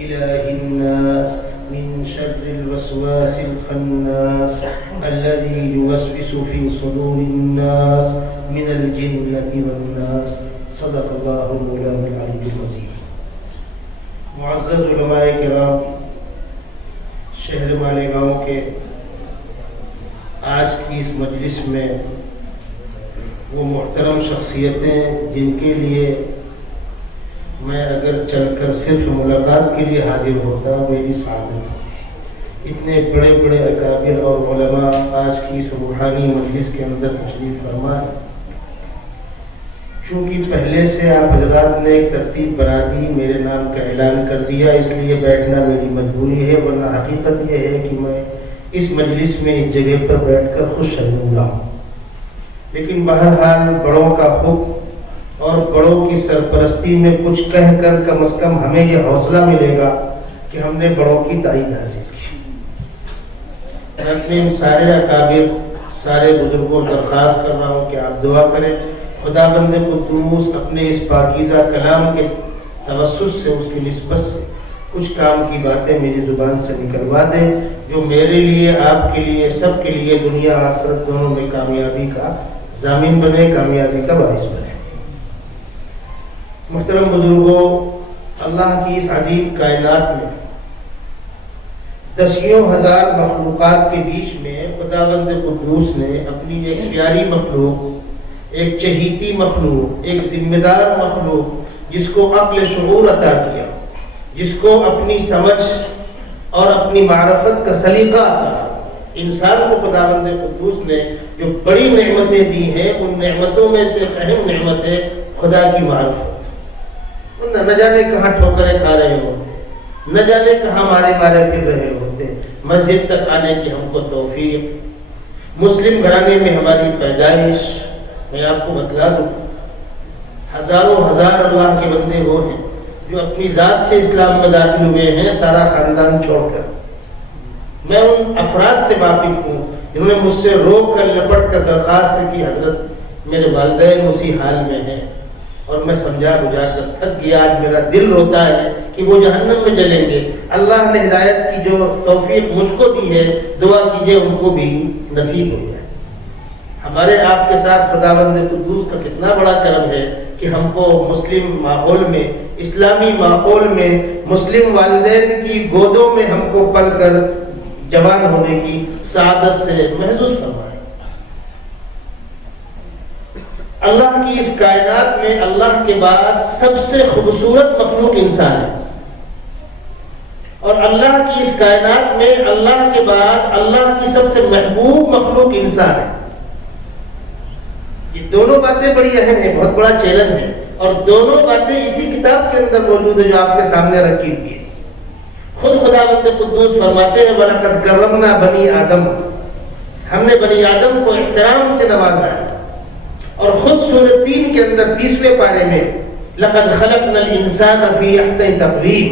إله الناس من شر الوسواس الخناس الذي يوسوس في صدور الناس من الجنة والناس صدق الله مولانا العلي العظيم. معزز علماء کرام، شہر مالیگاؤں کے آج کی اس مجلس میں وہ محترم شخصیتیں جن کے لیے میں اگر چل کر صرف ملاقات کے لیے حاضر ہوتا میری سعادت ہوتی. اتنے بڑے بڑے اکابر اور علماء آج کی اس روحانی مجلس کے اندر تشریف فرما ہے. چونکہ پہلے سے آپ حضرات نے ایک ترتیب بنا دی، میرے نام کا اعلان کر دیا، اس لیے بیٹھنا میری مجبوری ہے، ورنہ حقیقت یہ ہے کہ میں اس مجلس میں اس جگہ پر بیٹھ کر خوش شرمندہ ہوں. لیکن بہرحال بڑوں کا حکم اور بڑوں کی سرپرستی میں کچھ کہہ کر کم از کم ہمیں یہ حوصلہ ملے گا کہ ہم نے بڑوں کی تائید حاصل کی. میں اپنے سارے اکابر، سارے بزرگوں درخواست کر رہا ہوں کہ آپ دعا کریں خدا بند قدوس اپنے اس پاکیزہ کلام کے توسط سے، اس کی نسبت سے کچھ کام کی باتیں میری زبان سے نکلوا دے جو میرے لیے، آپ کے لیے، سب کے لیے دنیا آخرت دونوں میں کامیابی کا ضامن بنے، کامیابی کا باعث بنے. محترم بزرگوں، اللہ کی اس عظیم کائنات میں دسیوں ہزار مخلوقات کے بیچ میں خداوند قدوس نے اپنی ایک پیاری مخلوق، ایک چہیتی مخلوق، ایک ذمہ دار مخلوق جس کو عقل شعور عطا کیا، جس کو اپنی سمجھ اور اپنی معرفت کا سلیقہ عطا کیا. انسان کو خداوند قدوس نے جو بڑی نعمتیں دی ہیں، ان نعمتوں میں سے اہم نعمت ہے خدا کی معرفت. نہ جانے کہاں ٹھوکریں کھا رہے ہوتے، نہ جانے کہاں مارے پھر رہے ہوتے، مسجد تک آنے کی ہم کو توفیق، مسلم گھرانے میں ہماری پیدائش. میں آپ کو بتلا دوں، ہزاروں ہزار اللہ کے بندے وہ ہیں جو اپنی ذات سے اسلام میں داخل ہوئے ہیں، سارا خاندان چھوڑ کر. میں ان افراد سے واقف ہوں جنہوں نے مجھ سے روک کر لپٹ کر درخواست کی حضرت میرے والدین اسی حال میں ہیں، اور میں سمجھا بجھا کر تھک گیا. آج میرا دل روتا ہے کہ وہ جہنم میں جلیں گے. اللہ نے ہدایت کی جو توفیق مجھ کو دی ہے، دعا کیجئے ان کو بھی نصیب ہو جائے. ہمارے آپ کے ساتھ خداوند قدوس کا کتنا بڑا کرم ہے کہ ہم کو مسلم ماحول میں، اسلامی ماحول میں، مسلم والدین کی گودوں میں ہم کو پل کر جوان ہونے کی سعادت سے محظوظ فرمائے. اللہ کی اس کائنات میں اللہ کے بعد سب سے خوبصورت مخلوق انسان ہے، اور اللہ کی اس کائنات میں اللہ کے بعد اللہ کی سب سے محبوب مخلوق انسان ہے. یہ دونوں باتیں بڑی اہم ہیں، بہت بڑا چیلنج ہے، اور دونوں باتیں اسی کتاب کے اندر موجود ہے جو آپ کے سامنے رکھی ہوئی ہے. خود خداوند قدوس فرماتے ہیں وَلَقَدْ كَرَّمْنَا بَنِي آدم، ہم نے بنی آدم کو احترام سے نوازا ہے. اور خود سورۃ 3 کے اندر 30ویں پارے میں لَقَدْ خَلَقْنَا الْإِنسَانَ فِي أَحْسَنِ تَقْوِيمٍ،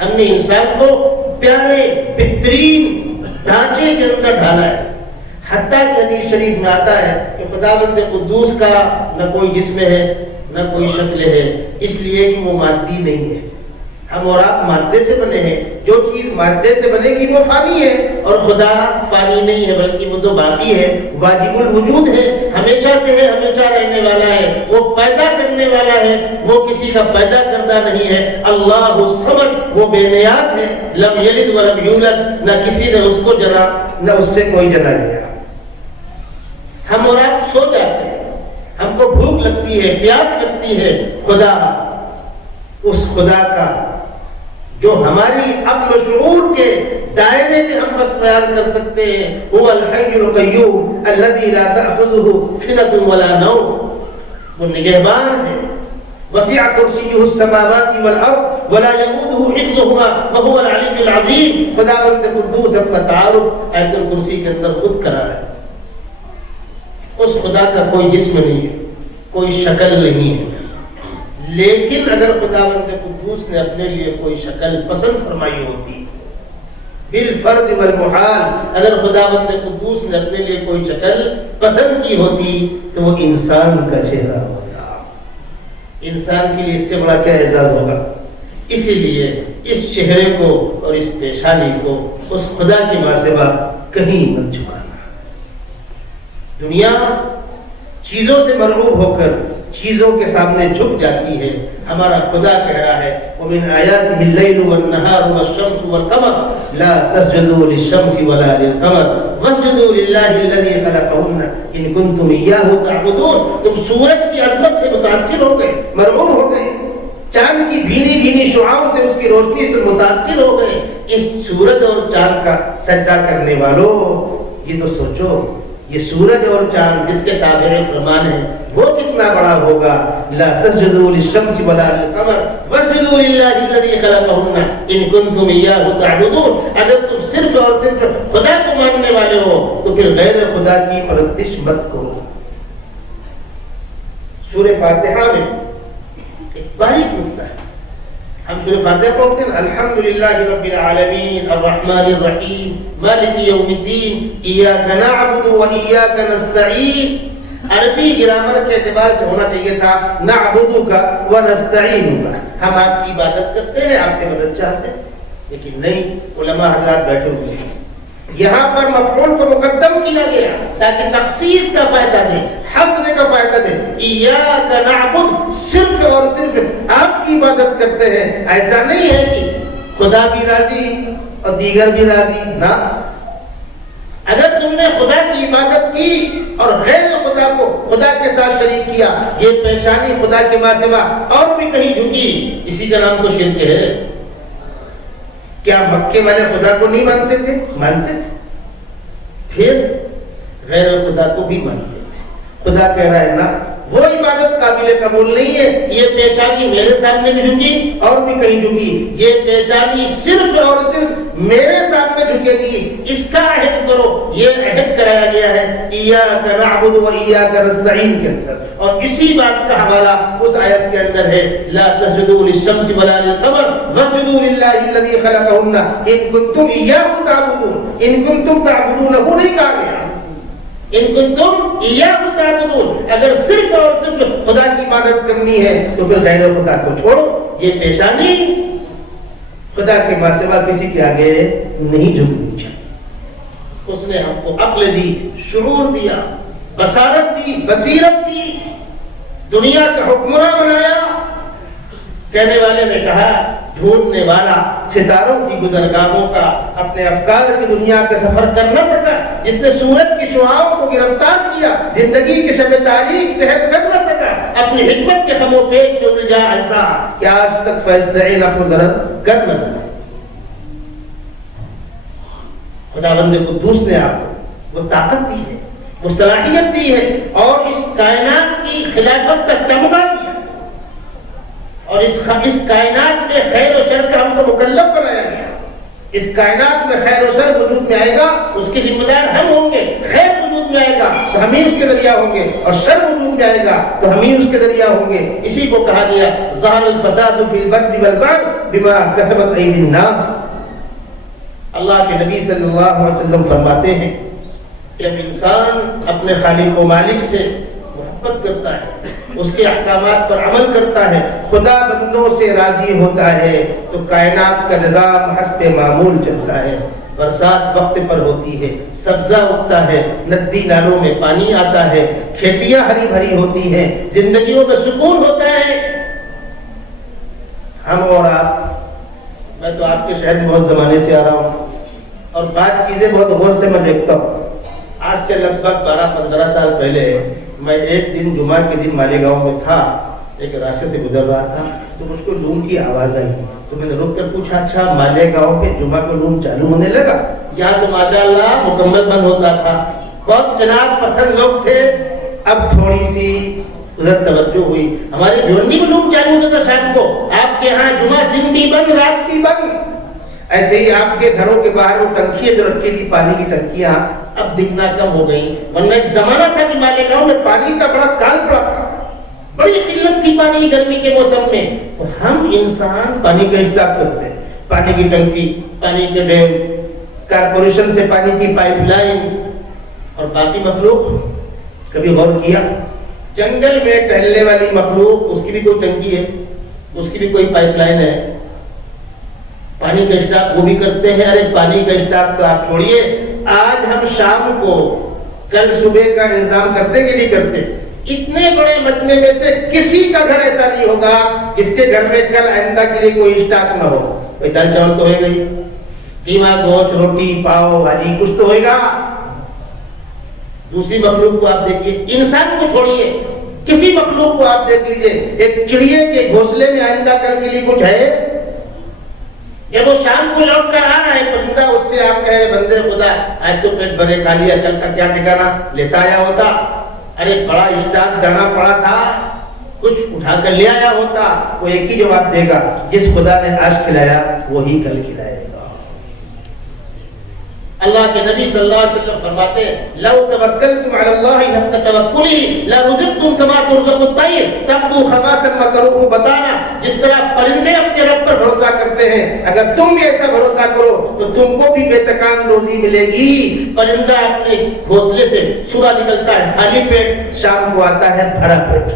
ہم نے انسان کو پیارے بہترین ڈھانچے کے اندر ڈھالا ہے. حتیٰ کہ حدیث شریف میں آتا ہے کہ خداوند قدوس کا نہ کوئی جسم ہے نہ کوئی شکل ہے، اس لیے کہ وہ مادی نہیں ہے. ہم اور آپ مادے سے بنے ہیں، جو چیز مادے سے بنے گی وہ فانی ہے، اور خدا فانی نہیں ہے بلکہ وہ تو باقی ہے، واجب الوجود ہے، ہمیشہ سے ہے، ہمیشہ رہنے والا ہے، وہ پیدا کرنے والا ہے، وہ کسی کا پیدا کردہ نہیں ہے. اللہ الصمد، وہ بے نیاز ہے، لم یلد ولم یولد، نہ کسی نے اس کو جنا نہ اس سے کوئی جنا لیا. ہم اور آپ سو جاتے ہیں، ہم کو بھوک لگتی ہے، پیاس لگتی ہے، خدا، اس خدا کا جو ہماری عقل و شعور کے دائرے میں ہم بس بیان کر سکتے ہیں، هو الحی القیوم الذی لا تأخذہ سنۃ ولا نوم، وہ نگہبان ہے. وسع کرسیہ السماوات والارض ولا یئودہ حفظہما وهو العلی العظیم. خداوند قدوس اپنا تعارف آیت الکرسی کے اندر خود کرا ہے. اس خدا کا کوئی جسم نہیں ہے، کوئی شکل نہیں ہے، لیکن اگر خداوند قدوس نے اپنے لیے کوئی شکل پسند فرمائی ہوتی، بالفرض والمحال، اگر خداوند قدوس نے اپنے لیے کوئی شکل پسند کی ہوتی تو وہ انسان کا چہرہ ہوتا. انسان کے لیے اس سے بڑا کیا اعزاز ہوگا. اسی لیے اس چہرے کو اور اس پیشانی کو اس خدا کے ماں سوا کہیں مت جھکانا۔ دنیا چیزوں سے مرغوب ہو کر چیزوں کے سامنے جھک جاتی ہے، ہمارا خدا کہہ رہا ہے وَمِنْ آيَاتِهِ اللَّيْلُ وَالنَّهَارُ وَالشَّمْسُ وَالْقَمَرُ لَا تَسْجُدُوا لِلشَّمْسِ وَلَا لِلْقَمَرِ وَاسْجُدُوا لِلَّهِ الَّذِي خَلَقَهُنَّ إِن كُنتُمْ إِيَّاهُ تَعْبُدُونَ۔ تم سورج کی عظمت سے متاثر ہو گئے، مرعوب ہو گئے، چاند کی بھینی بھینی شعاؤں سے اس کی روشنی سے متاثر ہو گئے، اس سورج اور چاند کا سجدہ کرنے والوں یہ تو سوچو، یہ سورج اور چاند جس کے تابع فرمان ہے وہ کتنا بڑا ہوگا۔ لا تسجدوا للشمس ولا للقمر واسجدوا للہ الذی خلقہن ان کنتم ایاہ تعبدون۔ اگر تم صرف اور صرف خدا کو ماننے والے ہو تو پھر غیر خدا کی پرستش مت کرو۔ سورہ فاتحہ میں ایک باریک نکتہ ہے، ہم سورہ فاتحہ پڑھتے ہیں الحمدللہ رب العالمین الرحمن الرحیم مالک یوم الدین ایاک نعبد و ایاک نستعین۔ عربی گرامر کے اعتبار سے ہونا چاہیے تھا نعبد کا و نستعین کا، ہم آپ کی عبادت کرتے ہیں، آپ سے مدد چاہتے ہیں، لیکن نہیں، علماء حضرات بیٹھے ہوئے ہیں، یہاں پر مفعول کو مقدم کیا گیا تاکہ تخصیص کا فائدہ دے، حصر کا فائدہ دے۔ ایاک نعبد، صرف اور صرف آپ کی عبادت کرتے ہیں، ایسا نہیں ہے کہ خدا بھی راضی اور دیگر بھی راضی، نہ۔ اگر تم نے خدا کی عبادت کی اور غیر خدا کو خدا کے ساتھ شریک کیا، یہ پیشانی خدا کے ماجبہ اور بھی کہیں جھکی، اسی کا نام تو شرک ہے۔ کیا مکے والے خدا کو نہیں مانتے تھے؟ مانتے تھے، پھر غیر خدا کو بھی مانتے تھے۔ خدا کہہ رہا ہے نا، وہ عبادت قابل قبول نہیں ہے، یہ پیشانی میرے سامنے بھی جھکی اور بھی کہیں جھکی، یہ پیشانی صرف اور صرف میرے سامنے جھکے گی، اس کا عہد کرو۔ یہ عہد کرایا گیا ہے ایاک نعبد و ایاک نستعین کے اندر، اور اسی بات کا حوالہ اس آیت کے اندر ہے لا تسجدوا للشمس ولا للقمر واسجدوا للہ الذی خلقہن ان کنتم ایاہ تعبدون۔ ان کنتم تعبدون وہ نہیں کہا گیا، ان کنتم ایاہ تعبدون۔ اگر صرف اور صرف خدا کی عبادت کرنی ہے تو پھر غیر خدا کو چھوڑو، یہ پیشانی خدا کے ماں سوا کسی کے آگے نہیں جھکنی چاہیے۔ اس نے ہم کو عقل دی، شعور دیا، بصارت دی، بصیرت دی، دنیا کا حکمراں بنایا۔ کہنے والے نے کہا ڈھونڈنے والا ستاروں کی گزرگاہوں کا اپنے افکار کی دنیا کا سفر کر نہ سکا، جس نے سورج کی شعاؤں کو گرفتار کیا، زندگی کے شب تاریخ سحر کر نہ سکا، اپنی حکمت کے خم و پیٹ میں الجھا ایسا کہ آج تک فیصلہ نفع و ضرر کر نہ سکا۔ خداوند قدوس نے آپ کو وہ طاقت دی ہے، وہ صلاحیت دی ہے، اور اس کائنات کی خلافت کا تمغہ دیا، اور اس کائنات میں خیر و شر کا ہم کو مکلف بنایا گیا۔ اس کائنات میں خیر و شر وجود میں آئے گا، اس کے ذمہ دار ہم ہوں گے۔ خیر وجود میں آئے گا تو ہم ہی اس کے ذریعہ ہوں گے، اور شر وجود میں آئے گا تو ہم ہی اس کے ذریعہ ہوں گے۔ اسی کو کہا گیا ظہر الفساد فی البر والبحر بما کسبت ایدی الناس۔ اللہ کے نبی صلی اللہ علیہ وسلم فرماتے ہیں جب انسان اپنے خالق و مالک سے محبت کرتا ہے، اس کے احکامات پر عمل کرتا ہے، خدا بندوں سے راضی ہوتا ہے، تو کائنات کا نظام حسب معمول چلتا ہے۔ برسات وقت پر ہوتی ہے، سبزہ اگتا ہے، ندی نالوں میں پانی آتا ہے، کھیتیاں ہری بھری ہوتی ہیں، زندگیوں میں سکون ہوتا ہے۔ ہم اور آپ، میں تو آپ کے شہر میں بہت زمانے سے آ رہا ہوں، اور بات چیزیں بہت غور سے میں دیکھتا ہوں۔ آج سے لگ بھگ 12-15 سال پہلے میں ایک دن جمعہ کے دن مالیگاؤں میں تھا، ایک راستے سے گزر رہا تھا تو مجھ کو لوم کی آواز آئی، تو میں نے رک کر پوچھا اچھا مالیگاؤں کے جمعہ کو لوم چالو ہونے لگا؟ یا تو ماشاءاللہ مکمل بند ہوتا تھا، بہت جناب پسند لوگ تھے۔ اب تھوڑی سی ادھر توجہ ہوئی، ہمارے بھیونڈی میں لوم چالو ہوتا تھا شام کو، آپ کے ہاں جمعہ دن بھی بند رات بھی بند۔ ایسے ہی آپ کے گھروں کے باہر وہ ٹنکیاں جو رکھی تھی پانی کی ٹنکیاں اب دکھنا کم ہو گئی، ورنہ ایک زمانہ تھا کہ مالیگاؤں میں پانی کا بڑا کال پڑا تھا، بڑی قلت تھی پانی گرمی کے موسم میں۔ تو ہم انسان پانی کا انتظام کرتے ہیں، پانی کی ٹنکی، پانی کے ڈیم، کارپوریشن سے پانی کی پائپ لائن، اور باقی مخلوق کبھی غور کیا؟ جنگل میں ٹہلنے والی مخلوق، اس کی بھی کوئی ٹنکی ہے، اس کی بھی کوئی پائپ لائن ہے، پانی کا اسٹاک وہ بھی کرتے ہیں. ارے پانی کا اسٹاک تو آپ چھوڑیے, آج ہم شام کو کل صبح کا انتظام کرتے کہ نہیں کرتے؟ اتنے بڑے مجمع میں سے کسی کا گھر ایسا نہیں ہوگا جس کے گھر میں کل آئندہ کے لیے کوئی اسٹاک نہ ہو. کوئی دال چاول تو ہوئے گئی, قیمہ گوشت روٹی پاؤ بھاجی کچھ تو ہوئے گا. دوسری مخلوق کو آپ دیکھیے, انسان کو چھوڑیے, کسی مخلوق کو آپ دیکھ لیجئے, ایک چڑیے کے گھونسلے میں آئندہ کل کے لیے کچھ ہے؟ جب وہ شام کو لوٹ کر آ رہا ہے پرندہ, اس سے آپ کہہ رہے بندے خدا آج تو پیٹ بھرے کھا لیا, کل کا کیا ٹھکانا, لیتا آیا ہوتا. ارے بڑا اسٹاک دانا پڑا تھا, کچھ اٹھا کر لے آیا ہوتا. وہ ایک ہی جواب دے گا, جس خدا نے آج کھلایا وہی کل کھلائے گا. اللہ کے نبی صلی اللہ علیہ وسلم فرماتے ہیں لو توکلتم علی اللہ حق توکلی لرزقتم کما ترزق الطیر تبدو خماسا مکروہ. بتانا جس طرح پرندے اپنے رب پر بھروسہ کرتے ہیں, اگر تم بھی ایسا بھروسہ کرو تو تم کو بھی بے تکان روزی ملے گی. پرندہ اپنے گھونسلے سے صبح نکلتا ہے خالی پیٹ, شام کو آتا ہے بھرا پیٹ.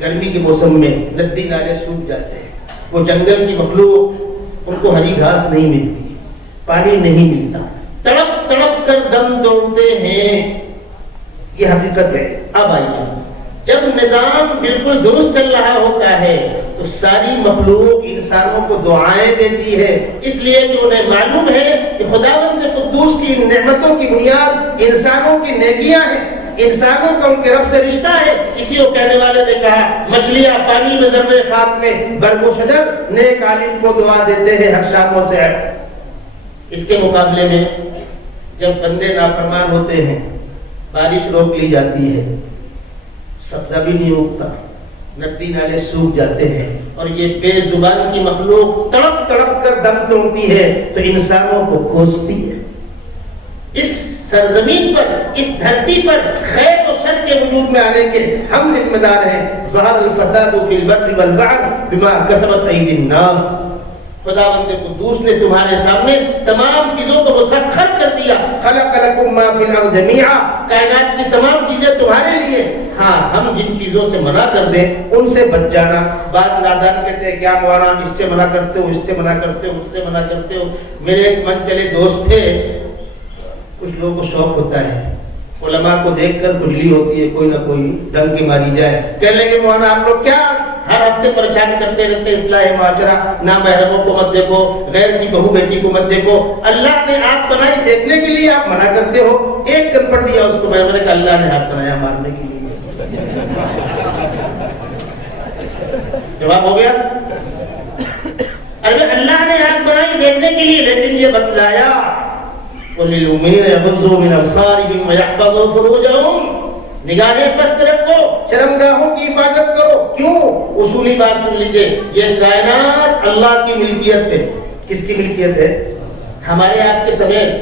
گرمی کے موسم میں ندی نالے سوکھ جاتے ہیں, وہ جنگل کی مخلوق, ان کو ہری گھاس نہیں ملتی, پانی نہیں ملتا, تڑپ تڑپ کر دم توڑتے ہیں. یہ حقیقت ہے. اب آئیے, جب نظام بالکل درست چل رہا ہوتا ہے تو ساری مخلوق انسانوں کو دعائیں دیتی ہے, اس لیے کہ انہیں معلوم ہے کہ خداوند قدوس کی نعمتوں کی بنیاد انسانوں کی نیکیاں ہیں, انسانوں کا ان کے رب سے رشتہ ہے. اسی کو کہنے والے نے کہا مچھلیاں پانی میں ذرے خاک میں برگ و شجر نیک عالم کو دعا دیتے ہیں ہر شام و سحر. اس کے مقابلے میں جب بندے نافرمان ہوتے ہیں, بارش روک لی جاتی ہے, سبزہ بھی نہیں اگتا, ندی نالے سوکھ جاتے ہیں, اور یہ بے زبان کی مخلوق تڑپ تڑپ کر دم توڑتی ہے تو انسانوں کو کوستی ہے. اس سرزمین پر, اس دھرتی پر خیر و شر کے وجود میں آنے کے ہم ذمہ دار ہیں. ظہر الفساد فی البر والبحر بما کسبت ایدی الناس. خداوند قدوس نے تمہارے سامنے تمام چیزوں کو مسخر کر دیا. خلق لکم ما فی الارض جمیعا, کائنات کی تمام چیزیں تمہارے لیے. ہاں, ہم جن چیزوں سے منع کر دیں ان سے بچ جانا. بعض نادان کہتے ہیں کیا مولانا اس سے منع کرتے ہو, اس سے منع کرتے ہو, اس سے منع کرتے ہو. میرے ایک من چلے دوست تھے, کچھ لوگوں کو شوق ہوتا ہے, علماء کو دیکھ کر کھجلی ہوتی ہے, کوئی نہ کوئی ڈنگ کی ماری جائے. کہنے لگے مولانا آپ لوگ کیا ہر ہفتے پریشان کرتے رہتے, اصلاح معاشرہ, نامحرموں کو مت دیکھو, غیر کی بہو بیٹی کو مت دیکھو. اللہ نے آنکھ بنائی دیکھنے کے لیے, آپ منع کرتے ہو. ایک کن پڑ دیا اس کو, میں نے کہا اللہ نے ہاتھ بنایا مارنے کے لیے. جواب ہو گیا. ارے اللہ نے آنکھ بنائی دیکھنے کے لیے, لیکن یہ بتلایا وَلِلْمُؤْمِنِينَ يَغُضُّوا مِنْ أَبْصَارِهِمْ وَيَحْفَظُوا فُرُوجَهُمْ. نگاہیں پست رکھو, شرمگاہوں کی حفاظت کرو. کیوں؟ اصولی بات سن لیجئے, یہ کائنات اللہ کی ملکیت ہے. کس کی ملکیت ہے؟ ہمارے آپ کے سمیت.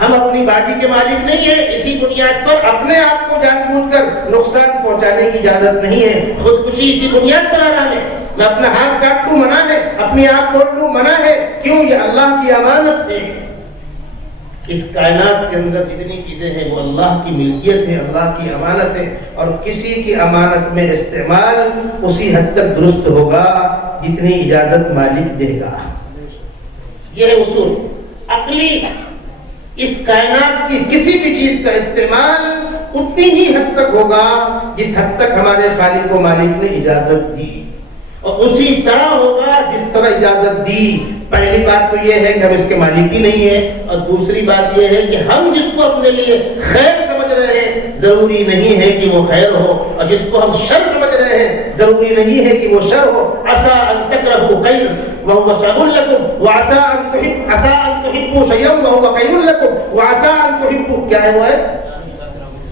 ہم اپنی باڈی کے مالک نہیں ہیں. اسی بنیاد پر اپنے آپ کو جان بوجھ کر نقصان پہنچانے کی اجازت نہیں ہے. خودکشی اسی بنیاد پر آنا ہے. میں اپنا ہاتھ کاٹ لوں منع ہے, اپنی آنکھ کھول لوں منع ہے. کیوں؟ یہ اللہ کی امانت ہے. اس کائنات کے اندر جتنی چیزیں ہیں وہ اللہ کی ملکیت ہے, اللہ کی امانت ہے, اور کسی کی امانت میں استعمال اسی حد تک درست ہوگا جتنی اجازت مالک دے گا. یہ ہے اصول عقلی. اس کائنات کی کسی بھی چیز کا استعمال اتنی ہی حد تک ہوگا جس حد تک ہمارے خالق و مالک نے اجازت دی, اور اسی طرح ہوگا جس طرح اجازت دی. پہلی بات تو یہ ہے کہ ہم اس کے مالک ہی نہیں ہیں, اور دوسری بات یہ ہے کہ ہم جس کو اپنے لیے خیر سمجھ رہے ہیں ضروری نہیں ہے کہ وہ خیر ہو, اور جس کو ہم شر سمجھ رہے ہیں ضروری نہیں ہے کہ وہ شر ہو. عسى ان تكرهوا خيرا وهو شر لكم وعسى ان تحبوا شيئا وهو خير لكم وعسى ان تحبوا, کیا ہے وہ ہے,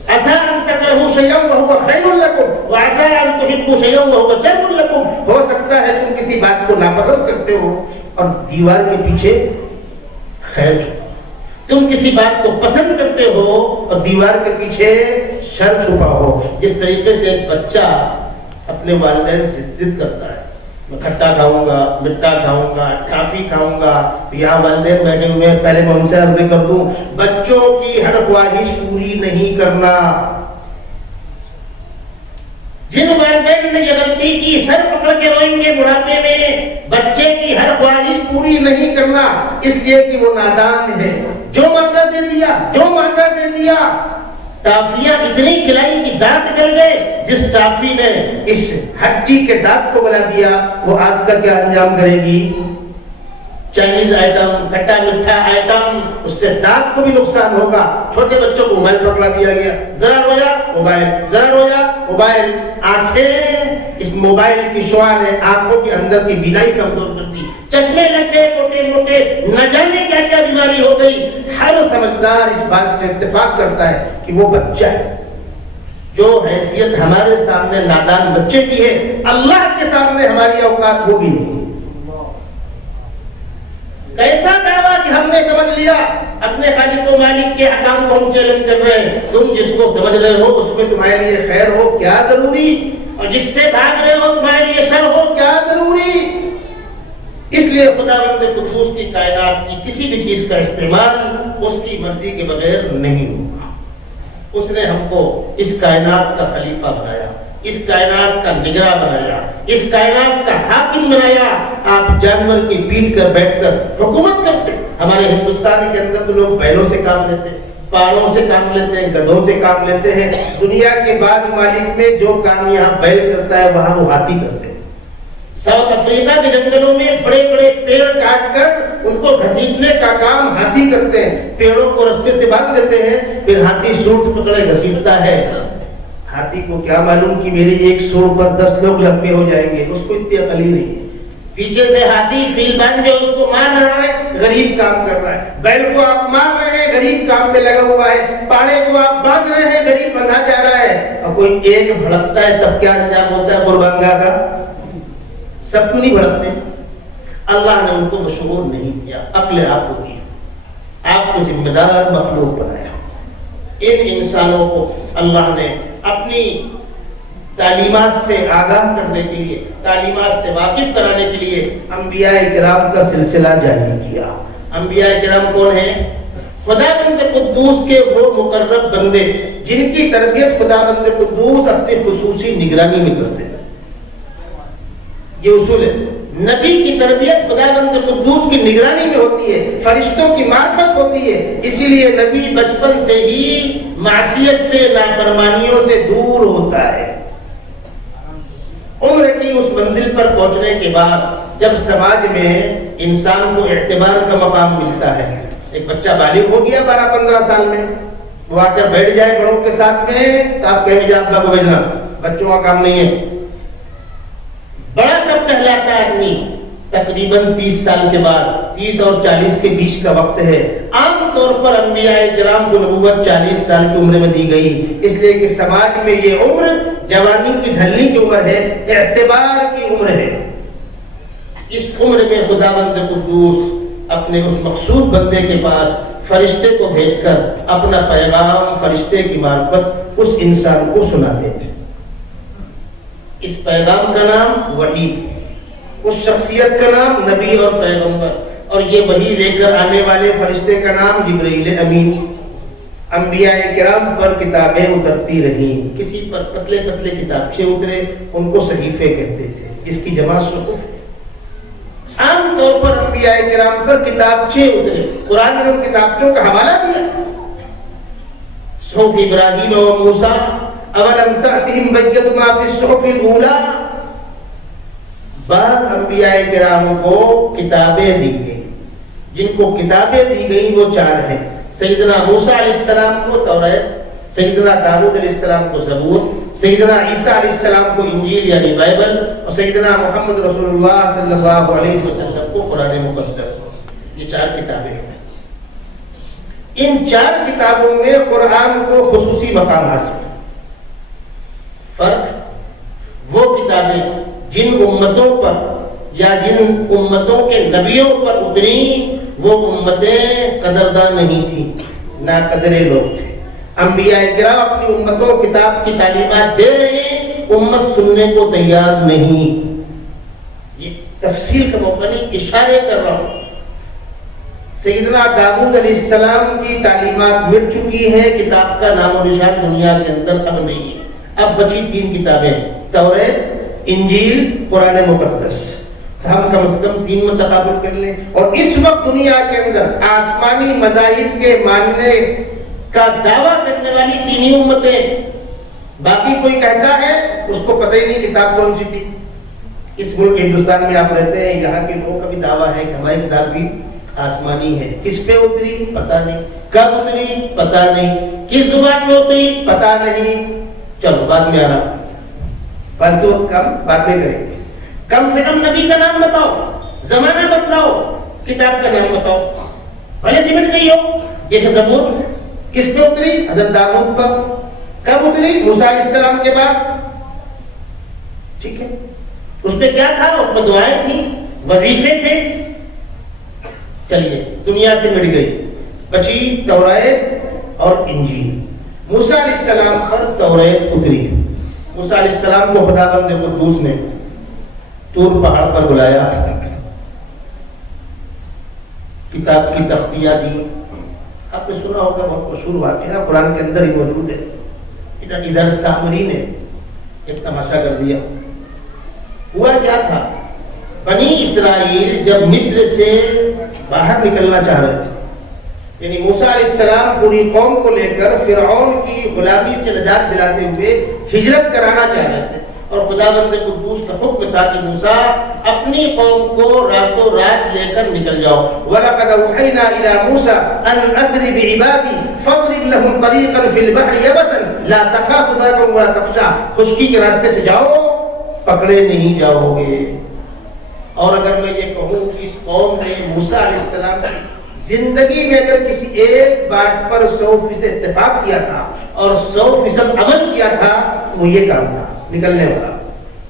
عسى ان تكرهوا شيئا وهو خير لكم وعسى ان تحبوا شيئا وهو شر لكم. ہو سکتا ہے تم کسی بات کو ناپسند کرتے ہو اور دیوار کے پیچھے خیر, تم کسی بات کو پسند کرتے ہو اور دیوار کے پیچھے شر چھپا ہو. جس طریقے سے ایک بچہ اپنے والدین سے ضد کرتا ہے, میں کھٹا کھاؤں گا, مٹھا کھاؤں گا, ٹافی کھاؤں گا. یہاں والدین بیٹھے ہوئے ہیں, پہلے میں ان سے عرض کر دوں, بچوں کی ہر خواہش پوری نہیں کرنا. جن والدین نے یہ غلطی کی سر پکڑ کے روئیں گے بڑھاپے میں، بچے کی ہر خواہش پوری نہیں کرنا اس لیے کہ وہ نادان ہے، جو مانگا دے دیا، جو مانگا دے دیا۔ ٹافیاں اتنی کھلائی کہ دانت جل گئے، جس ٹافی نے اس ہڈی کے دانت کو بلا دیا وہ آج کا کیا انجام کرے گی؟ چائنیز آئٹم، کھٹا میٹھا آئٹم، اس سے دانت کو بھی نقصان ہوگا۔ چھوٹے بچوں کو موبائل پکڑا دیا گیا، ذرا رویا موبائل، ذرا رویا موبائل۔ آنکھیں، اس موبائل کی شعاع نے آنکھوں کے اندر کی بینائی کمزور کر دی، چشمے لگ گئے موٹے موٹے، نہ جانے کیا کیا بیماری ہو گئی۔ ہر سمجھدار اس بات سے اتفاق کرتا ہے کہ وہ بچہ ہے۔ جو حیثیت ہمارے سامنے نادان بچے کی ہے، اللہ کے سامنے ہماری اوقات وہ بھی نہیں۔ کیسا دعویٰ کہ ہم نے سمجھ لیا، اپنے خالق و مالک کے احکام کو ہم چیلنج کر رہے ہیں۔ تم جس کو سمجھ رہے ہو اس میں تمہارے لیے خیر ہو کیا ضروری، اور جس سے بھاگ رہے ہو تمہارے لیے شر ہو کیا ضروری۔ اس لیے خداوند قدوس کی کائنات کی کسی بھی چیز کا استعمال اس کی مرضی کے بغیر نہیں ہوگا۔ اس نے ہم کو اس کائنات کا خلیفہ بنایا، اس کائنات کا نگراں بنایا، اس کائنات کا حاکم بنایا۔ آپ جانور کی پیٹھ کر بیٹھ کر حکومت کرتے۔ ہمارے ہندوستان کے اندر تو لوگ بیلوں سے کام لیتے ہیں، پاڑوں سے کام لیتے ہیں، گدھوں سے کام لیتے ہیں۔ دنیا کے بعض ممالک میں جو کام یہاں بیل کرتا ہے وہاں وہ ہاتھی کرتے ہیں۔ ساؤتھ افریقہ کے جنگلوں میں بڑے بڑے پیڑ کاٹ کر ان کو گھسیٹنے کا کام ہاتھی کرتے ہیں۔ پیڑوں کو رسے سے باندھ دیتے ہیں، پھر ہاتھی سوٹ سے پکڑے گھسیٹتا ہے۔ ہاتھی کو کیا معلوم کہ میرے ایک سوڑ پر 10 لوگ لمبے ہو جائیں گے، اس کو اتنی عقل ہی نہیں ہے۔ پیچھے سے ہاتھی فیل بن کے اس کو مار رہا ہے، غریب کام کر رہا ہے۔ بیل کو آپ مار رہے ہیں، غریب کام میں لگا ہوا ہے۔ پاڑے کو آپ باندھ رہے ہیں، غریب بندھا جا رہا ہے۔ اور کوئی ایک بھڑکتا ہے تب کیا انجام ہوتا ہے قربانگاہ کا؟ سب کو نہیں بھڑکتے۔ اللہ نے ان کو مشہور نہیں کیا، عقل آپ کو دی، آپ کو ذمہ دار مخلوق بنایا۔ ان انسانوں کو اللہ نے اپنی تعلیمات سے آگاہ کرنے کے لیے، تعلیمات سے واقف کرانے کے لیے انبیاء کرام کا سلسلہ جاری کیا۔ انبیاء کرام کون ہیں؟ خداوند قدوس کے وہ مقرب بندے جن کی تربیت خداوند قدوس اپنی خصوصی نگرانی میں کرتے ہیں۔ یہ اصول ہے، نبی کی تربیت خداوند قدوس کی نگرانی میں ہوتی ہے، فرشتوں کی معرفت ہوتی ہے۔ اسی لیے نبی بچپن سے ہی معصیت سے، نافرمانیوں سے دور ہوتا ہے۔ عمر کی اس منزل پر پہنچنے کے بعد جب سماج میں انسان کو اعتبار کا مقام ملتا ہے، ایک بچہ بالغ ہو گیا 12-15 سال میں، وہ آ کر بیٹھ جائے بڑوں کے ساتھ میں، تو آپ کہیں گے ابا کو بھیجنا، بچوں کا کام نہیں ہے۔ بڑا کب کہلاتا ہے آدمی؟ تقریباً 30 سال کے بعد، 30 اور 40 کے بیچ کا وقت ہے۔ عام طور پر انبیاء کرام کو نبوت 40 سال کی عمر میں دی گئی، اس لیے کہ سماج میں یہ عمر جوانی کی ڈھلنے کی عمر ہے، اعتبار کی عمر ہے۔ اس عمر میں خداوند قدوس اپنے اس مخصوص بندے کے پاس فرشتے کو بھیج کر اپنا پیغام فرشتے کی معرفت اس انسان کو سناتے تھے۔ اس پیغام کا نام وحی، اس شخصیت کا نام نبی اور پیغمبر، اور یہ وحی لے کر آنے والے فرشتے کا نام جبرائیل امین۔ انبیاء کرام پر کتابیں اترتی رہیں، کسی پر پتلے پتلے کتابچے اترے، ان کو صحیفے کہتے تھے، اس کی جمع صحف ہے۔ عام طور پر انبیاء کرام پر کتابچے اترے، قرآن نے ان کتابچوں کا حوالہ دیا۔ صحف ابراہیم و موسیٰ اولم تأتہم بینۃ ما فی الصحف الاولیٰ۔ بعض انبیاء کرام کو کتابیں دی گئی، جن کو کتابیں دی گئی وہ 4 ہیں۔ سیدنا موسیٰ علیہ السلام کو توریت، سیدنا داؤد علیہ السلام کو زبور، سیدنا عیسیٰ علیہ السلام کو انجیل یعنی بائبل، اور سیدنا محمد رسول اللہ صلی اللہ علیہ وسلم کو قرآن مقدس۔ یہ 4 کتابیں ہیں۔ ان 4 کتابوں میں قرآن کو خصوصی مقام حاصل ہے۔ فرق، وہ کتابیں جن امتوں پر یا جن امتوں کے نبیوں پر اتری وہ امتیں قدردان نہیں تھیں، ناقدرے لوگ تھے۔ انبیاء کرام اپنی امتوں کتاب کی تعلیمات دے رہے ہیں، امت سننے کو تیار نہیں۔ یہ تفصیل کا موقع نہیں، اشارے کر رہا ہوں۔ سیدنا داؤد علیہ السلام کی تعلیمات مٹ چکی ہیں، کتاب کا نام و نشان دنیا کے اندر اب نہیں ہے۔ اب بچی 3 کتابیں، توریت، انجیل، قرآن مقدس، ہم کم از کم 3 متقابل کر لیں. اور اس وقت دنیا کے اندر آسمانی مذاہب کے ماننے کا دعویٰ کرنے والی 3 ہی امتیں، باقی کوئی کہتا ہے اس کو پتہ ہی نہیں کتاب کون سی تھی. اس ملک ہندوستان میں آپ رہتے ہیں، یہاں کے لوگوں کا بھی دعویٰ ہے کہ ہماری کتاب بھی آسمانی ہے. کس پہ اتری پتہ نہیں، کب اتری پتہ نہیں، کس زبان میں اتری پتہ نہیں. چلو بعد میں آنا، پرتو کم بعد میں کریں گے. کم سے کم نبی کا نام بتاؤ، زمانہ بتلاؤ، کتاب کا نام بتاؤ. بھلے سمٹ گئی ہو جیسے زبور. کس پہ اتری؟ حضرت داؤد پر. کب اتری؟ موسیٰ علیہ السلام کے بعد. ٹھیک ہے، اس پہ کیا تھا؟ اس میں دعائیں تھیں، وظیفے تھے. چلیے دنیا سے مٹ گئی، بچی توریت اور انجیل. موسیٰ علیہ السلام پر توریت اتری. موسیٰ علیہ السلام کو خداوند قدوس نے طور پہاڑ پر بلایا، کتاب کی تختیاں دی. آپ نے سنا ہوگا بہت مشہور واقعہ، قرآن کے اندر ہی موجود ہے. ادھر سامری نے ایک تماشا کر دیا. ہوا کیا تھا؟ بنی اسرائیل جب مصر سے باہر نکلنا چاہ رہے تھے، یعنی موسیٰ علیہ السلام پوری قوم کو لے کر فرعون کی غلامی سے نجات دلاتے ہوئے ہجرت کرانا چاہ رہے تھے، اور خداوند قدوس کا حکم تھا کہ موسیٰ اپنی قوم کو راتوں رات لے کر نکل جاؤ. وَلَقَدْ أَوْحَيْنَا إِلَى مُوسَىٰ أَنْ أَسْرِ بِعِبَادِي فَاضْرِبْ لَهُمْ طَرِيقًا فِي الْبَحْرِ يَبَسًا لَا تَخَافُ دَرَكًا وَلَا تَخْشَىٰ. خشکی کے راستے سے جاؤ، پکڑے نہیں جاؤ گے. اور اگر میں یہ کہوں کہ اس قوم نے موسیٰ علیہ السلام کی زندگی میں اگر کسی ایک بات پر 100% اتفاق کیا تھا اور 100% عمل کیا تھا تو وہ یہ کام تھا نکلنے والا.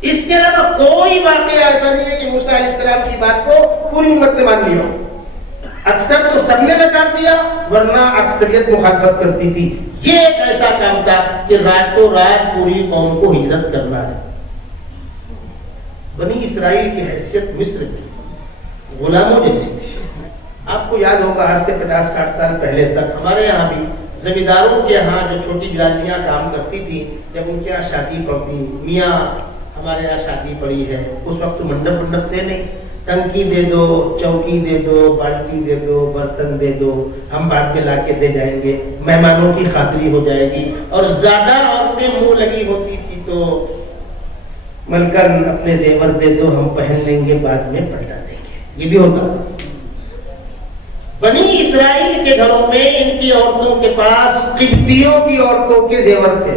اس کے علاوہ کوئی واقعہ ایسا نہیں ہے کہ موسیٰ علیہ السلام کی بات کو پوری امت نے مان لیا ہو. اکثر تو سب نے نکال دیا، ورنہ اکثریت مخالفت کرتی تھی. یہ ایک ایسا کام تھا کہ راتوں رات پوری قوم کو ہجرت کرنا ہے. بنی اسرائیل کی حیثیت مصر میں غلاموں جیسی تھی. آپ کو یاد ہوگا آج سے 50-60 سال پہلے تک ہمارے یہاں بھی زمینداروں کے یہاں جو چھوٹی برادریاں کام کرتی تھی، جب ان کے یہاں شادی پڑتی، میاں ہمارے یہاں شادی پڑی ہے، اس وقت تو منڈپ تھے نہیں. ٹنکی دے دو، چوکی دے دو، بالٹی دے دو، برتن دے دو، ہم بعد میں لا کے دے جائیں گے، مہمانوں کی خاطری ہو جائے گی. اور زیادہ عورتیں منہ لگی ہوتی تھی تو ملکن اپنے زیور دے دو، ہم پہن لیں گے، بعد میں پلٹا دیں گے. یہ بھی ہوتا. بنی اسرائیل کے گھروں میں ان کی عورتوں کے پاس قبطیوں کی عورتوں کے زیور تھے.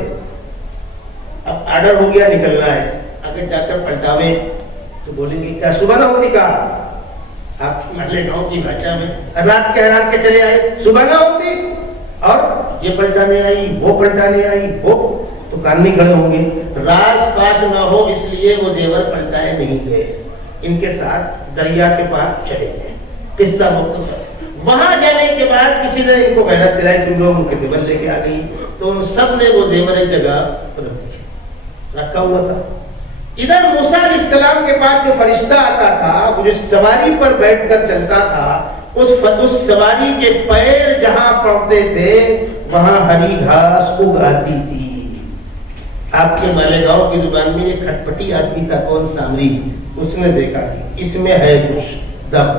اب آرڈر ہو گیا نکلنا ہے، اگر جا کر پلٹاوے تو بولیں گے کیا صبح نہ ہوتی کا؟ آپ کی محلے گاؤں کی بھاشا میں رات کے حیران کے چلے آئے، صبح نہ ہوتی، اور یہ پلٹانے آئی، وہ پلٹانے آئی، وہ تو کان نہیں کھڑے ہوں گے. راز فاج نہ ہو اس لیے وہ زیور پلٹائے نہیں گئے، ان کے ساتھ دریا کے پاس چلے گئے. قصہ مختصر. وہاں جانے کے بعد کسی نے ان کو غیرت دلائی، تم لوگ ان کے زیور لے کے آ گئی، تو ان سب نے وہ زیور ایک جگہ رکھا ہوا تھا. ادھر موسیٰ علیہ السلام کے پاس جو فرشتہ آتا تھا، وہ جو سواری پر بیٹھ کر چلتا تھا، اس سواری کے پیر جہاں پڑتے تھے وہاں ہری گھاس اگ آتی تھی. آپ کے مالیگاؤں کی زبان میں یہ کھٹپٹی آدمی کا کون سامری، اس نے دیکھا کہ اس میں ہے کچھ دم.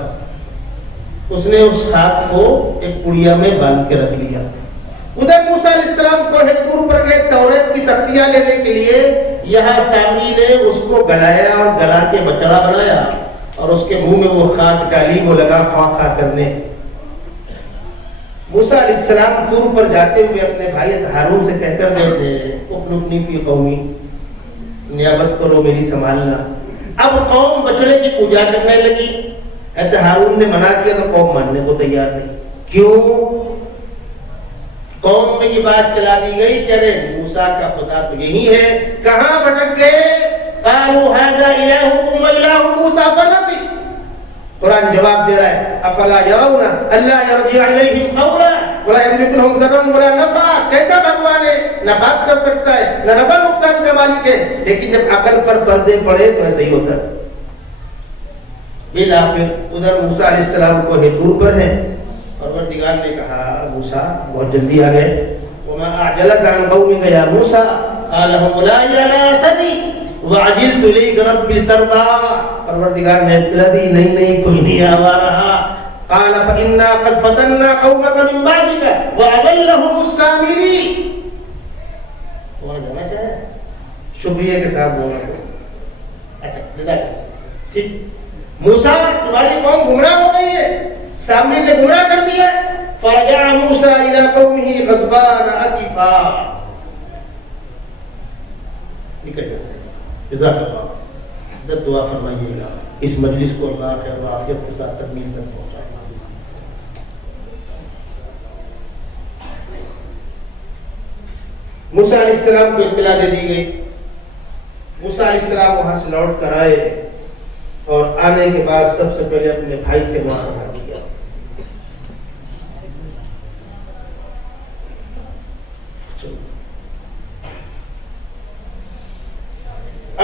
اس نے اس ہاتھ کو ایک پڑیا میں باندھ کے رکھ لیا. ادھر موسیٰ علیہ السلام کو طور پر گئے توریت کی تختیاں لینے کے لیے. یہاں سامری نے اس کو گلایا اور گلا کے بچڑا بنایا اور اس کے منہ میں وہ خاک ڈالی، وہ لگا خواہ خواہ کرنے. موسیٰ علیہ السلام طور پر جاتے ہوئے اپنے بھائی ہارون سے کہہ کر گئے تھے اخلفنی فی قومی، نیابت کرو میری سنبھالنا. اب قوم بچڑے کی پوجا کرنے لگی. ایسے ہارون نے منع کیا تو قوم ماننے کو تیار نہیں. کیوں؟ قوم میں یہ بات چلا دی گئی کہ ارے موسیٰ کا خدا تو یہی ہے. کہاں بھٹک گئے؟ قالوا ھذا الہکم واللہ موسیٰ فنسی. قرآن جواب دے رہا ہے افلا یرون الا یرجع الیہم قولا ولا یملک لهم ضرا ولا نفعا. کیسا بھگوان ہے؟ نہ بات کر سکتا ہے نہ نفع نقصان کا مالک ہے، لیکن جب عقل پر پردے پڑے تو ایسا ہی ہوتا ہے. بالآخر ادھر موسیٰ علیہ السلام کو دور پر ہے، اور پروردگار نے کہا موسیٰ بہت جلدی آ گئے. وما اعجلک عن قومک یا موسیٰ قال هم اولئک علی اثری وعجلت الیک رب لترضى، پروردگار نے اطلاع دی نہیں کوئی نہیں آ رہا. قال فإنا قد فتنا قومك من بعدك وأضلهم السامري. جانا چاہے شکریہ کے ساتھ بولنا. اچھا ٹھیک، موسیٰ تمہاری قوم گمراہ ہو گئی ہے، سامری نے گمراہ کر دیا. فرجع موسیٰ إلى قومه غضبان اسفا. نکل جاتے ہیں. جزاک اللہ. دعا فرمائیے گا اس مجلس کو اللہ خیر و عافیت کے ساتھ تکمیل تک پہنچائے. موسیٰ علیہ السلام کو اطلاع دے دی گئی. موسیٰ علیہ السلام وہاں سے لوٹ کر آئے اور آنے کے بعد سب سے پہلے اپنے بھائی سے معاہدہ کیا.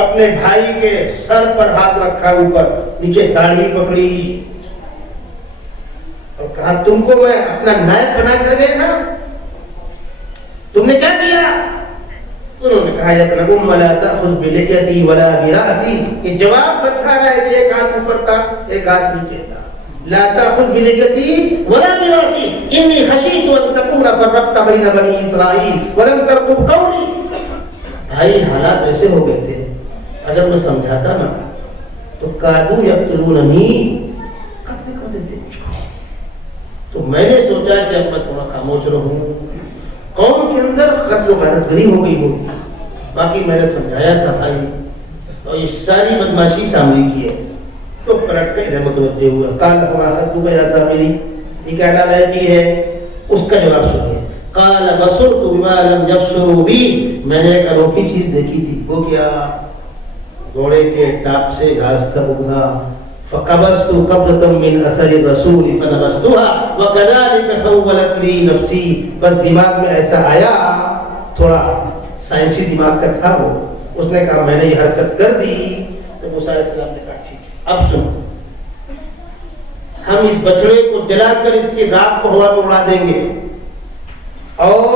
اپنے بھائی کے سر پر ہاتھ رکھا، اوپر نیچے داڑھی پکڑی اور کہا تم کو میں اپنا نائب بنا کر گیا تھا، تم نے کیا کیا؟ انہوں نے کہا یا ابن ام لا تأخذ بلحیتی ولا برأسی. یہ جواب بدکھا رہا ہے کہ ایک ہاتھ اوپر تھا ایک ہاتھ نیچے تھا. لا تأخذ بلحیتی ولا برأسی انی خشیت ان تکون فرقت بین بنی اسرائیل ولم ترقب قولی. بھائی حالات ایسے ہو گئے تھے، اگر میں سمجھاتا نا تو کادو یقتلوننی، قتل کر دیتے مجھ کو. تو میں نے سوچا کہ اب میں تھوڑا خاموش رہوں. قوم کے اندر قتل و غارت گری ہو گئی ہوتی، باقی میں نے سمجھایا تھا بھائی، اور یہ ساری بدماشی سامری کی ہے. تو پلٹ کے ادھر متوجہ ہوا. قال فما خطبك يا سامری، یہ کیا ڈالا ہے؟ اس کا جواب سنیے. قال بصرت بما لم يبصروا بي، میں نے ایک انوکھی چیز دیکھی تھی. وہ کیا؟ گھوڑے کے ٹاپ سے گھاس کا اگنا. فقبضت قبضة من اثر الرسول فنبذتها وكذلك سولت لي نفسي. بس دماغ میں ایسا آیا، تھوڑا سائنسی دماغ کا تھا وہ، اس نے کہا میں نے یہ حرکت کر دی. تو موسیٰ علیہ السلام نے کہا ٹھیک ہے، اب سن، ہم اس بچڑے کو جلا کر اس کی راک کو ہوا میں اڑا دیں گے اور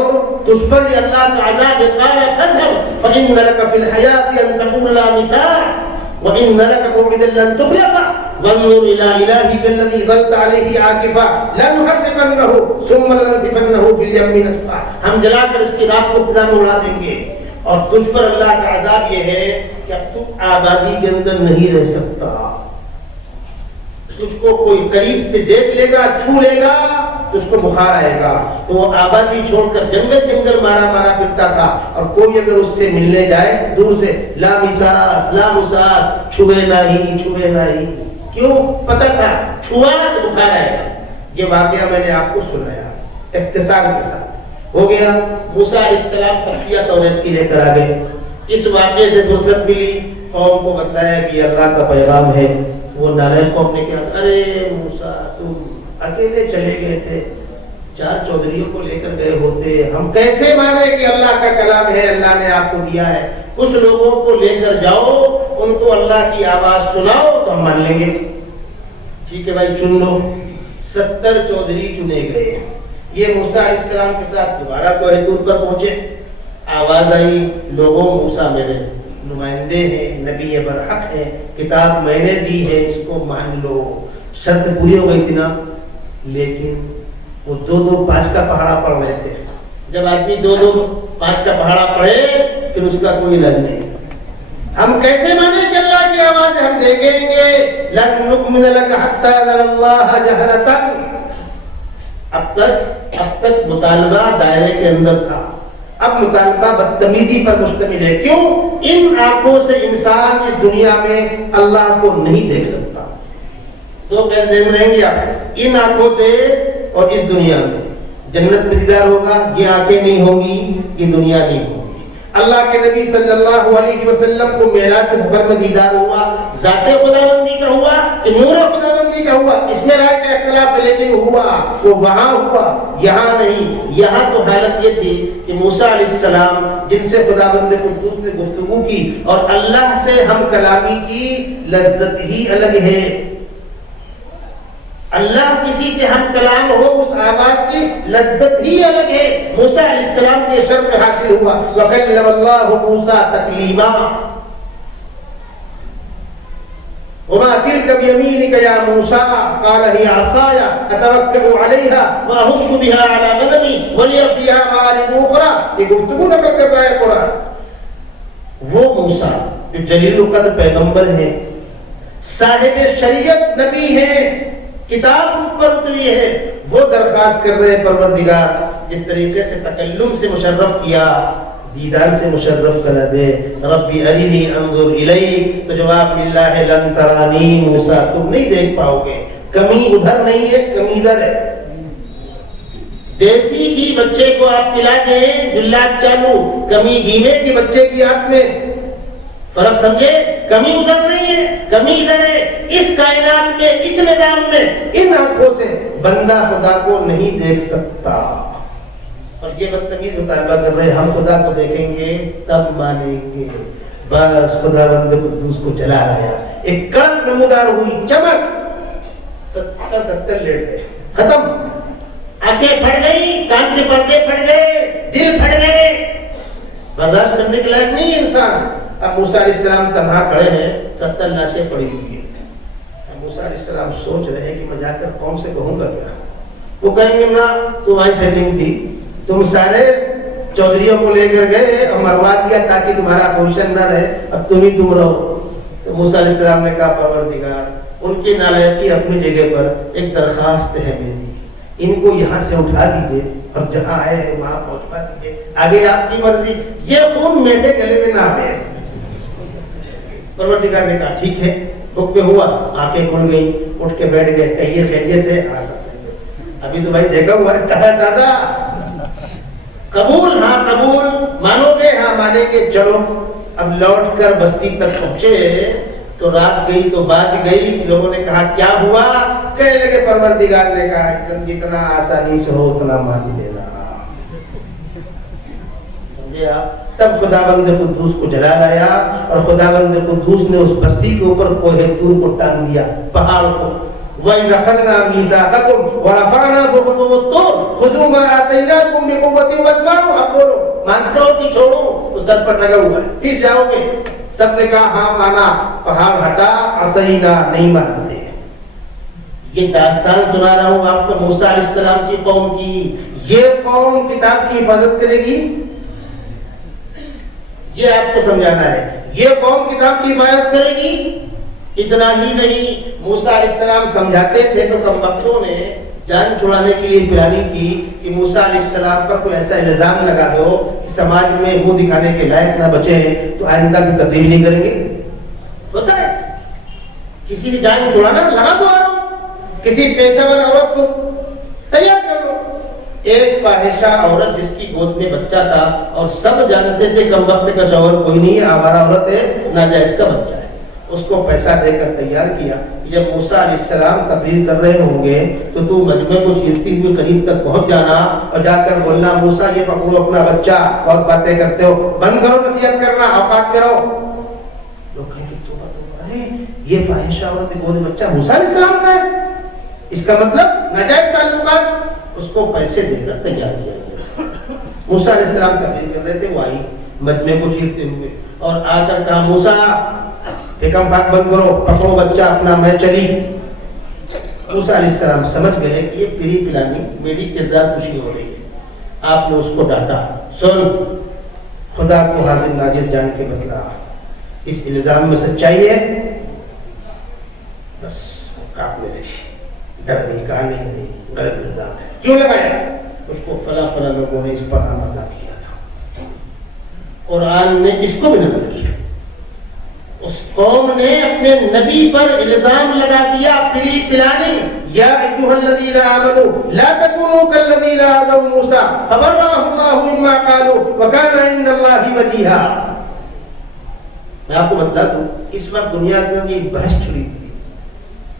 تجھ پر یہ اللہ کا عذاب. قال فاذهب فإن لك في الحياة أن تقول لا مساس وَإِنَّ لَكَ مُوعِدًا لَّن تُخْلَفَهُ وَانظُرْ إِلَىٰ إِلَٰهِكَ الَّذِي ظَلْتَ عَلَيْهِ عَاكِفًا لَّنُحَرِّقَنَّهُ ثُمَّ لَنَنسِفَنَّهُ فِي الْيَمِّ نَسْفًا. ہم جلا کر اس کی راک کو فضا میں اڑا دیں گے. اور تجھ پر اللہ کا عذاب یہ ہے کہ اب تو آبادی کے اندر نہیں رہ سکتا. تجھ کو کوئی قریب سے دیکھ لے گا، چھو لے گا تو اس کو بخار آئے گا. تو وہ آبادی چھوڑ کر جنگل مارا پھرتا تھا، اور کوئی اگر اس سے ملنے جائے دور سے لا مساس لا مساس، چھوئے نہیں. کیوں؟ پتہ تھا چھوا تو بخار آئے گا. یہ واقعہ میں نے آپ کو سنایا اختصار کے ساتھ. ہو گیا. موسیٰ علیہ السلام تختیہ توریت کی لے کر آ گئے. اس واقعے سے فرصت ملی، قوم کو بتلایا کہ یہ اللہ کا پیغام ہے. وہ نالائق قوم نے کہا ارے موسیٰ تم اکیلے چلے گئے تھے، 4 چودھریوں کو لے کر گئے ہوتے، ہم کیسے مانے کہ اللہ کا کلام ہے، اللہ نے آپ کو دیا ہے. کچھ لوگوں کو لے کر جاؤ، ان کو اللہ کی آواز سناؤ تو ہم مان لیں گے. ٹھیک ہے بھائی، چن لو. 70 چودھری چنے گئے. یہ موسیٰ علیہ السلام کے ساتھ دوبارہ کوہ طور پر پہنچے. آواز آئی لوگوں موسیٰ میرے نمائندے ہیں، نبی برحق ہیں، کتاب میں نے دی ہے، اس کو مان لو. شرط پوری ہو گئی تھی نا. لیکن وہ 2 5 کا پہاڑا پڑھ رہے تھے. جب آدمی 2 5 کا پہاڑا پڑھے پھر اس کا کوئی علاج نہیں. ہم کیسے مانیں کہ اللہ کی آواز ہم دیکھیں گے؟ لن نؤمن لك حتى نرى الله جهرة. اب تک مطالبہ دائرے کے اندر تھا، اب مطالبہ بدتمیزی پر مشتمل ہے. کیوں؟ ان آنکھوں سے انسان اس دنیا میں اللہ کو نہیں دیکھ سکتا. 2 قید ذہن رہیں گے آپ، ان آنکھوں سے اور اس دنیا میں. جنت میں دیدار ہوگا، یہ آنکھیں نہیں ہوں گی، یہ دنیا نہیں ہوگی. اللہ کے نبی صلی اللہ علیہ وسلم کو معراج کے سفر میں دیدار ہوا، ذات خداوندی کا ہوا کہ نور خداوندی کا ہوا، اس میں رائے کا اختلاف ہے، لیکن ہوا. وہ وہاں ہوا، یہاں نہیں. یہاں تو حالت یہ تھی کہ موسیٰ علیہ السلام جن سے خداوند قدوس نے گفتگو کی اور اللہ سے ہم کلامی کی لذت ہی الگ ہے. اللہ کسی سے ہم کلام ہو، اس آواز کی لذت ہی الگ ہے. موسیٰ علیہ السلام کے شرف حاصل ہوا. وَكَلَّمَ اللَّهُ مُوسَىٰ تَكْلِيمًا. وما تلك بيمينك يا موسى قال هي عصاي اتوكل عليها واهش بها على غنمي ولي فيها مآرب اخرى. یہ گفتگو نقل کر رہا ہے قرآن. وہ موسیٰ جو جلیل القدر پیغمبر ہیں، صاحب شریعت نبی ہیں، کتاب ان پر اتری ہے، وہ درخواست کر رہے ہیں پروردگار اس طریقے سے تکلم سے مشرف کیا، دیدار سے مشرف کرا دے. ربی ارینی انظر الیک، تو جواب ملا ہے لن ترانی موسیٰ، تم نہیں دیکھ پاؤ گے. کمی ادھر نہیں ہے، کمی ادھر ہے. دیسی گھی بچے کو آپ پلا دیں جلات چالو، کمی گھی میں کہ بچے کی آنکھ میں، فرق سمجھے؟ کمی ادھر نہیں ہے، کمی ادھر ہے. اس کائنات میں، اس نظام میں ان آنکھوں سے بندہ خدا کو نہیں دیکھ سکتا. اور یہ بدتمیز مطالبہ کر رہے ہیں ہم خدا کو دیکھیں گے تب مانیں گے. بس خدا بند قدوس کو جلا رہا. ایک کڑک نمودار ہوئی چمک، 70 لیٹ گئے، ختم. آنکھیں پھٹ گئی، کان کے پردے پھٹ گئے، دل پھٹ گئے. برداشت کرنے کے لائق نہیں ہے انسان. اب موسیٰ علیہ السلام تنہا کھڑے ہیں، 70 لاشیں پڑی ہوئی ہیں. اب موسیٰ علیہ السلام سوچ رہے ہیں کہ میں جا کر قوم سے کہوں گا کیا. وہ کہیں گے نا تمہاری سیٹنگ تھی، تم سارے چودھریوں کو لے کر گئے اور مروا دیا تاکہ تمہارا پوزیشن نہ رہے، اب تم ہی تم رہو. تو موسیٰ علیہ السلام نے کہا پروردگار ان کی نالائقی اپنی جگہ پر، ایک درخواست ہے میری، ان کو یہاں سے اٹھا دیجئے اور جہاں آئے ہیں وہاں پہنچا دیجئے، آگے آپ کی مرضی. یہ خون میرے گلے میں نہ آئے. پروردگار نے کہا ٹھیک ہے. حکم ہوا، آنکھیں کھل گئی، اٹھ کے بیٹھ گئے. کہیے خیریت ہے؟ آ سکتے ہیں. ابھی تو بھائی دیکھا ہوا ہے، کہا تازہ. قبول؟ ہاں قبول. مانو گے؟ ہاں مانیں گے. چلو. اب لوٹ کر بستی تک پہنچے تو رات گئی تو بات گئی. لوگوں نے کہا کیا ہوا؟ کہنے لگے پروردگار نے کہا جتنا آسانی سے ہو اتنا مان لینا. سمجھے آپ؟ تب خداوند قدوس کو جلا لایا اور خداوند قدوس نے اس بستی کے اوپر کوہ طور کو ٹانگ دیا، پہاڑ کو. وَإِذْ أَخَذْنَا مِيثَاقَكُمْ وَرَفَعْنَا فَوْقَكُمُ الطُّورَ خُذُوا مَا آتَيْنَاكُمْ بِقُوَّةٍ وَاسْمَعُوا. اب بولو، مانتے ہو کہ چھوڑو؟ اس سر پر لگا ہوا ہے، پیس جاؤ گے. سب نے کہا ہاں مانا. پہاڑ ہٹا، عصینا، نہیں مانتے. یہ داستان سنا رہا ہوں آپ کو موسیٰ علیہ السلام کی قوم کی. یہ قوم کتاب کی حفاظت کرے گی، یہ آپ کو سمجھانا ہے. یہ قوم کتاب کی حفاظت کرے گی. اتنا ہی نہیں، موسیٰ علیہ السلام سمجھاتے تھے تو کم وقتوں نے جان چھڑانے کے لیے پلاننگ کی کہ موسیٰ علیہ السلام پر کوئی ایسا الزام لگا دو کہ سماج میں منہ دکھانے کے لائق نہ بچے تو آئندہ کی تبدیل نہیں کریں گے. ہوتا ہے کسی کی جان چھڑانا، لگا دو آروپ، کسی پیشہ ور عورت کو تیار کر لو. ایک فاحشہ عورت جس کی گود میں بچہ تھا اور سب جانتے تھے کم وقت کا شوہر کوئی نہیں ہے، آوارہ عورت ہے، ناجائز کا بچہ ہے، اس کو پیسہ دے کر تیار کیا. جب موسیٰ علیہ السلام تقریر کر رہے ہوں گے تو مجمع کو چیرتی ہوئے قریب تک پہنچ جانا اور جا کر بولنا موسیٰ یہ پکڑو اپنا بچہ، بہت باتیں کرتے ہو، بند کرو نصیحت کرنا، اوقات کرو. لوگ کہیں گے توبہ، یہ فاحشہ عورت گود بچہ موسیٰ علیہ السلام کا ہے، اس کا مطلب ناجائز تعلقات. اس کو پیسے دے کر تیار کیا گیا. موسیٰ علیہ السلام تقریر کر رہے تھے، وہ آئی مجمع کو چیرتے ہوئے اور آ کر کہا موسیٰ پھیکم پھاک بند کرو، پکڑو بچہ اپنا، میں چلی. موسیٰ علیہ السلام سمجھ گئے کہ یہ پری پلانی میری کردار کشی ہو رہی ہے. آپ نے اس کو ڈانٹا، سن خدا کو حاضر ناظر جان کے بتلا، اس الزام میں سچائی ہے؟ بس کاپنے لگی، ڈر نہیں، کہا نہیں غلط الزام ہے. کیوں لگایا؟ اس کو فلاں فلاں لوگوں نے اس پر آمادہ کیا تھا. قرآن نے اس کو بھی نقل کیا. اس قوم نے اپنے نبی پر الزام لگا دیا پری پلانی. یا ایھا الذین آمنوا لا تکونوا کالذین آذوا موسیٰ فبرأہ اللہ مما قالوا وکان عند اللہ وجیہا. میں آپ کو بتا دوں اس وقت دنیا کے اندر یہ بحث چھڑی ہوئی،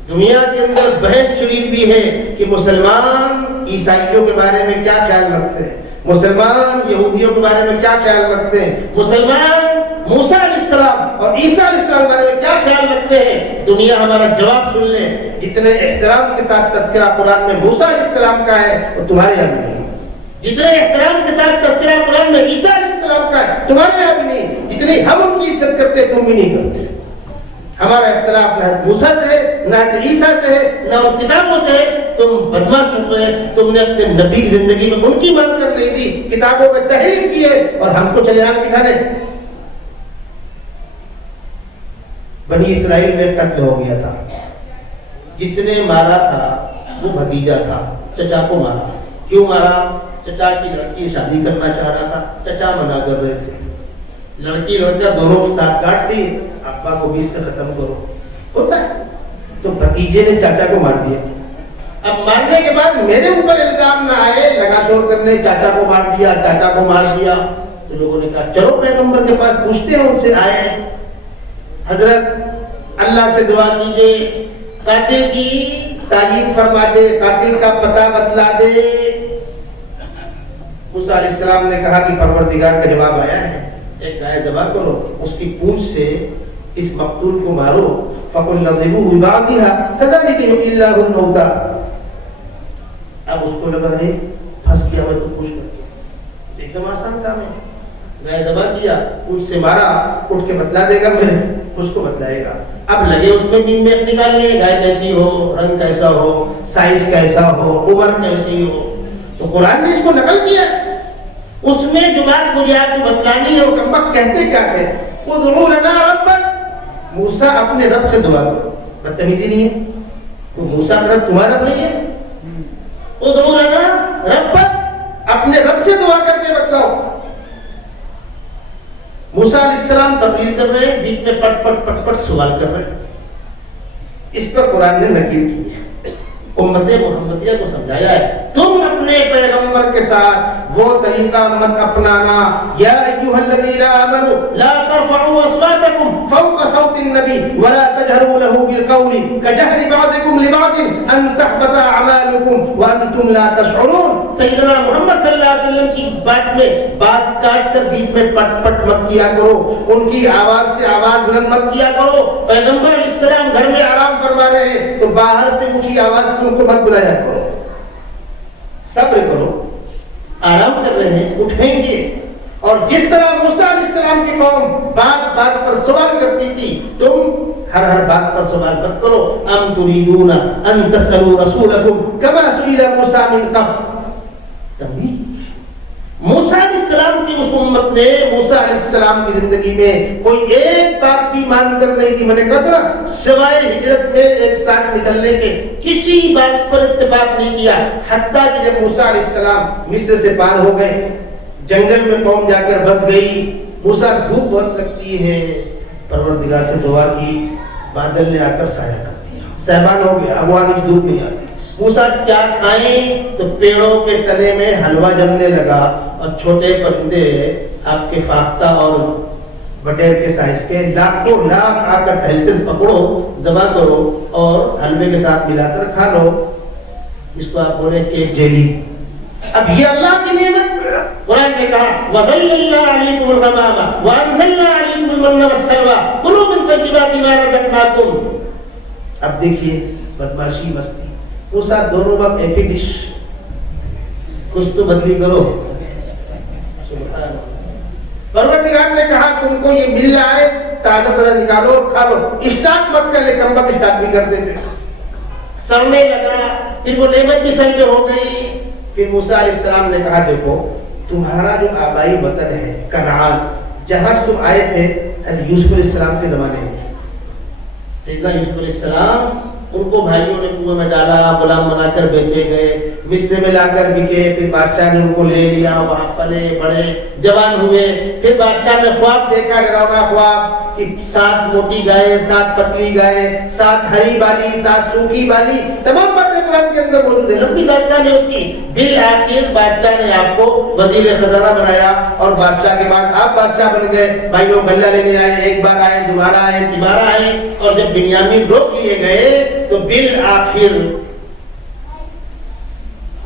دنیا کے اندر بحث چھڑی ہوئی ہے کہ مسلمان عیسائیوں کے بارے میں کیا خیال رکھتے ہیں، مسلمان یہودیوں کے بارے میں کیا خیال رکھتے ہیں، مسلمان موسیٰ علیہ السلام اور عیسیٰ علیہ السلام کے بارے میں کیا خیال رکھتے ہیں. دنیا ہمارا جواب سن لے. جتنے احترام کے ساتھ تذکرہ قرآن میں موسیٰ علیہ السلام کا ہے وہ تمہارے یہاں بھی نہیں. جتنے احترام کے ساتھ تذکرہ قرآن میں عیسیٰ علیہ السلام کا ہے تمہارے یہاں بھی نہیں. جتنی ہم ان کی عزت کرتے تم بھی نہیں کرتے. ہمارا اختلاف نہ موسیٰ سے ہے، نہ عیسیٰ سے ہے، نہ ان کتابوں سے ہے. تم بدمعش ہوئے، تم نے اپنے نبی کی زندگی میں ان کی بات کر نہیں دی، کتابوں میں تحریف کی ہے اور ہم کو چلے آنکھ دکھانے. بنی اسرائیل میں قتل ہو گیا تھا، جس نے مارا تھا وہ بھتیجا تھا، چچا کو مارا. کیوں مارا؟ چچا کی لڑکی شادی کرنا چاہ رہا تھا، چچا منع کر رہے تھے. لڑکی لڑکا دونوں کے ساتھ کاٹتی، ابا کو بیچ سے ختم کرو. ہوتا ہے. تو بھتیجے نے چاچا کو مار دیا. اب مارنے کے بعد میرے اوپر الزام نہ آئے لگا شور کرنے، چاچا کو مار دیا، چاچا کو مار دیا. تو لوگوں نے کہا چلو پیغمبر کے پاس پوچھتے ہیں. ان سے آئے، حضرت اللہ سے دعا کیجئے، قاتل کی تعین فرما دے، قاتل کا پتہ بتلا دے. موسیٰ علیہ السلام نے کہا کہ پروردگار کا جواب آیا ہے، ایک گائے ذبح کرو، اس کی پونچھ سے اس مقتول کو مارو. فَقُلْ نَضْرِبُوهُ بِبَعْضِهَا كَذَلِكَ يُحْيِي اللَّهُ الْمَوْتَى. اب اس کو لگا ہے پھنس گیا میں تو خوش کر دیا. ایک دم آسان کام ہے. گائے ذبح کیا، پونچھ سے مارا، اٹھ کے بتلا دے گا، میرے اس کو بتلائے گا. اب لگے اس میں مین میپ نکالنے، گائے کیسی ہو، رنگ کیسا ہو، سائز کیسا ہو، عمر کیسی ہو. تو قرآن نے اس کو نقل کیا. اس میں جو بات مجھے آپ کو بتلانی ہے وہ کمبخت کہتے کیا تھے؟ ادعو لنا ربک. موسیٰ اپنے رب سے دعا کرو. بدتمیزی نہیں ہے؟ تو موسیٰ کا رب تمہارا رب نہیں ہے؟ ادعو لنا ربک، اپنے رب سے دعا کر کے بتلاؤ. موسیٰ علیہ السلام تقریر کر رہے ہیں، بیچ میں پٹ پٹ پٹ پٹ سوال کر رہے ہیں. اس پر قرآن نے نکیر کی ہے، امت محمدیہ کو سمجھایا ہے تم اپنے پیغمبر کے ساتھ وہ طریقہ مت اپنانا. یا ایھا الذین آمنوا لا ترفعوا اصواتکم فوق صوت النبی ولا تجهروا له بالقول كجهر بعضکم لبعض ان تحبط اعمالکم وانتم لا تشعرون. سیدنا محمد صلی اللہ علیہ وسلم کی بات میں بات کاٹ کر بیچ میں پٹ پٹ مت کیا کرو، ان کی آواز سے آواز بلند مت کیا کرو. پیغمبر علیہ السلام گھر میں آرام فرما رہے ہیں تو باہر سے اونچی آواز سے ان کو مت بلایا کرو. صبر کرو، آرام کر رہے ہیں، اٹھیں گے. اور جس طرح موسیٰ علیہ السلام کی قوم بات بات پر سوال کرتی تھی، تم ہر بات پر سوال مت کرو. ام تريدون ان تسألوا رسولكم كما سئل موسى من قبل. موسیٰ علیہ السلام کی اس امت نے موسیٰ علیہ السلام کی زندگی میں کوئی ایک بات کی مان کر نہیں دی. میں نے کہا تھا سوائے ہجرت میں ایک ساتھ نکلنے کے کسی بات پر اتفاق نہیں کیا. حتیٰ کہ جب موسیٰ علیہ السلام مصر سے پار ہو گئے، جنگل میں قوم جا کر بس گئی. موسیٰ دھوپ بہت لگتی ہے، پروردگار سے دعا کی، بادل نے آ کر سایہ کر دیا، سہبان ہو گیا، اب وہاں دھوپ نہیں آتی. موسیٰ کیا کھائیں تو پیڑوں کے تنے میں حلوہ جمنے لگا اور چھوٹے پرندے آپ کے فاختہ اور بٹیر کے سائز کے لاکھوں لاکھ آ کر ٹہلتے پکڑو، ذبح کرو اور حلوے کے ساتھ ملا کر کھا لو. اس کو آپ بولے کیک جیلی. اب یہ اللہ کی نعمت. قرآن نے کہا وَظَلَّلْنَا عَلَيْكُمُ الْغَمَامَ وَأَنزَلْنَا عَلَيْكُمُ الْمَنَّ وَالسَّلْوَىٰ كُلُوا مِن طَيِّبَاتِ مَا رَزَقْنَاكُمْ. اب دیکھیے بدماشی مستی. موسیٰ دونوں وقت ایک ہی ڈش، کچھ تو بدلی کرو. پروردگار نے کہا تم کو یہ مل رہا ہے، تازہ تازہ نکالو اور کھا لو. اسٹارٹ مت کر لے، کم وقت اسٹارٹ بھی کرتے تھے. سڑنے لگا، پھر وہ نعمت بھی سر پہ ہو گئی. پھر موسیٰ علیہ السلام نے کہا دیکھو تمہارا جو آبائی وطن ہے کنعان، جہاں سے تم آئے تھے یوسف علیہ السلام کے زمانے میں، سیدنا یوسف علیہ السلام ان کو بھائیوں نے کنویں میں ڈالا، غلام بنا کر بیچے گئے، مصر میں لا کر بکے. پھر بادشاہ نے ان کو لے لیا، وہاں پلے بڑے جوان ہوئے. پھر بادشاہ نے خواب دیکھا، ڈراؤنا خواب کہ 7 موٹی گائے، 7 پتلی گائے، 7 ہری بالی، 7 سوکھی بالی، تمام باتیں قرآن کے اندر موجود ہیں. لمبی داستان ہے اس کی. بالآخر بادشاہ نے آپ کو وزیر خزانہ بنایا اور بادشاہ کے بعد آپ بادشاہ بن گئے. بھائی لوگ غلہ لینے آئے، ایک بار آئے، دوبارہ آئے، تیسرا آئے. اور جب بنیامین روک لیے گئے تو بالآخر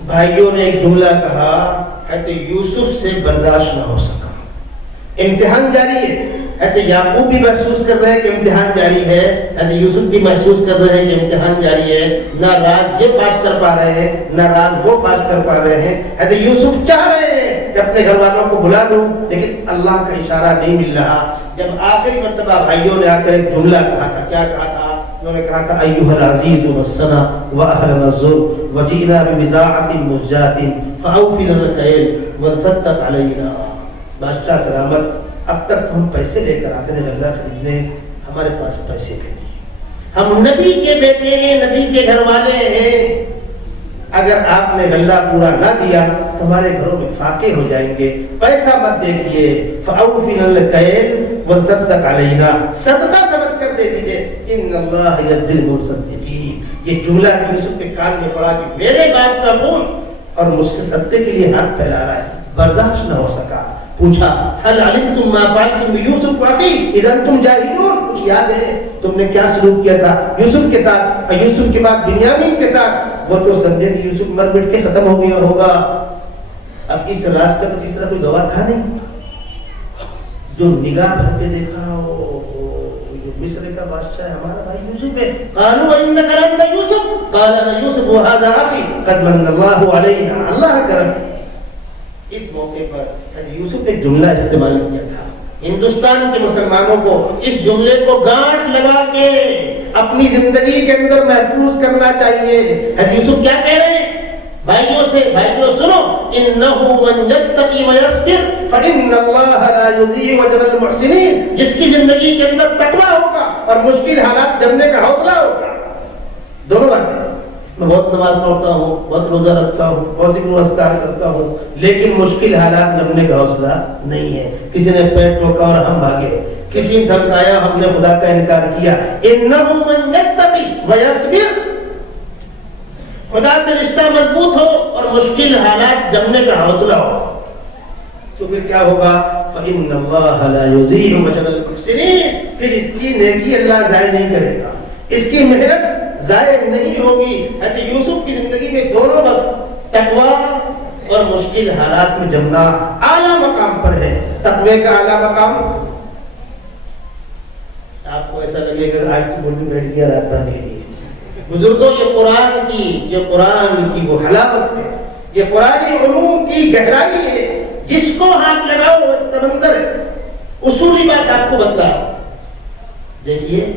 بھائیوں نے ایک جملہ کہا، کہتے یوسف سے برداشت نہ ہو سکا. امتحان جاری ہے. حضرت یعقوب بھی محسوس کر رہے ہیں کہ امتحان جاری ہے, حضرت یوسف بھی محسوس کر رہے ہیں کہ امتحان جاری ہے. نہ راز یہ فاش کر پا رہے ہیں, نہ راز وہ فاش کر پا رہے ہیں. حضرت یوسف چاہ رہے ہیں کہ اپنے گھر والوں کو بلا دوں, لیکن اللہ کا اشارہ نہیں مل رہا. جب آخری مرتبہ بھائیوں نے آ کر ایک جملہ کہا تھا, کیا کہا تھا؟ انہوں نے کہا تھا ایھا العزیز مسنا واهلنا الضر وجئنا ببضاعة مزجاة فاوف لنا الكيل وتصدق علينا. بادشاہ سلامت, اب تک ہم پیسے لے کر آتے ہیں غلہ خریدنے, ہمارے پاس پیسے بھی نہیں. ہم نبی کے بیٹے ہیں, نبی کے گھر والے ہیں, اگر آپ نے غلہ پورا نہ دیا تو ہمارے گھروں میں فاقے ہو جائیں گے. پیسہ مت دیکھیے, فاوف لنا الكيل وتصدق علينا, صدقہ سمجھ کر دے دیجیے. ان اللہ یجزی المصدقین. یہ جملہ یوسف کے کان میں پڑا کہ میرے باپ کا خون اور مجھ سے صدقے کے لیے ہاتھ پھیلا رہا ہے, برداشت نہ ہو سکا. پوچھا هل علمتم ما فعلتم بيوسف واخيه اذا انتم جاهلون. کچھ یاد ہے تم نے کیا سلوک کیا تھا یوسف کے ساتھ اور یوسف کے بعد بنیامین کے ساتھ؟ وہ تو سمجھے تھے یوسف مر مٹ کے ختم ہو گیا ہوگا. اب اس راز کا تو تیسرا کوئی گواہ تھا نہیں. جو نگاہ بھر کے دیکھا جو مصر کا بادشاہ ہے ہمارا بھائی یوسف ہے. قالوا انك لانت يوسف قال انا يوسف وهذا اخي قد من الله علينا. اللہ کرم. اس موقع پر یوسف نے جملہ استعمال کیا تھا. ہندوستان کے مسلمانوں کو اس جملے کو گانٹھ لگا کے اپنی زندگی کے اندر محفوظ کرنا چاہیے. حضرت یوسف کیا کہہ رہے ہیں بھائیوں سے؟ بھائیوں سنو, انه من يتقي ويصبر فان الله لا يضيع اجر المحسنين. جس کی زندگی کے اندر تقویٰ ہوگا اور مشکل حالات جمنے کا حوصلہ ہوگا. دونوں باتیں. میں بہت نماز پڑھتا ہوں, بہت روزہ رکھتا ہوں, بہت ذکر و اذکار کرتا ہوں, لیکن مشکل حالات جمنے کا حوصلہ نہیں ہے. کسی نے پیر ٹوکا اور ہم بھاگے, کسی نے دھمکایا, ہم نے خدا کا انکار کیا. انه من يتقي ويصبر, خدا سے رشتہ مضبوط ہو اور مشکل حالات جمنے کا حوصلہ ہو تو پھر کیا ہوگا؟ فإن الله لا يضيع أجر المحسنين. پھر اس کی نیکی اللہ ضائع نہیں کرے گا, اس کی محنت ضائع نہیں ہوگی. حضرت یوسف کی زندگی میں دونوں بس تقویٰ اور مشکل حالات میں جمنا اعلیٰ مقام پر ہے. تقوی کا اعلیٰ مقام آپ کو ایسا لگے کہ آج کی بولنے بیٹھ گیا رات بھر کے لیے. بزرگوں, یہ قرآن کی وہ حلاوت ہے, یہ قرآنی علوم کی گہرائی ہے. جس کو ہاتھ لگاؤ سمندر. اصولی بات آپ کو بتلا, دیکھیے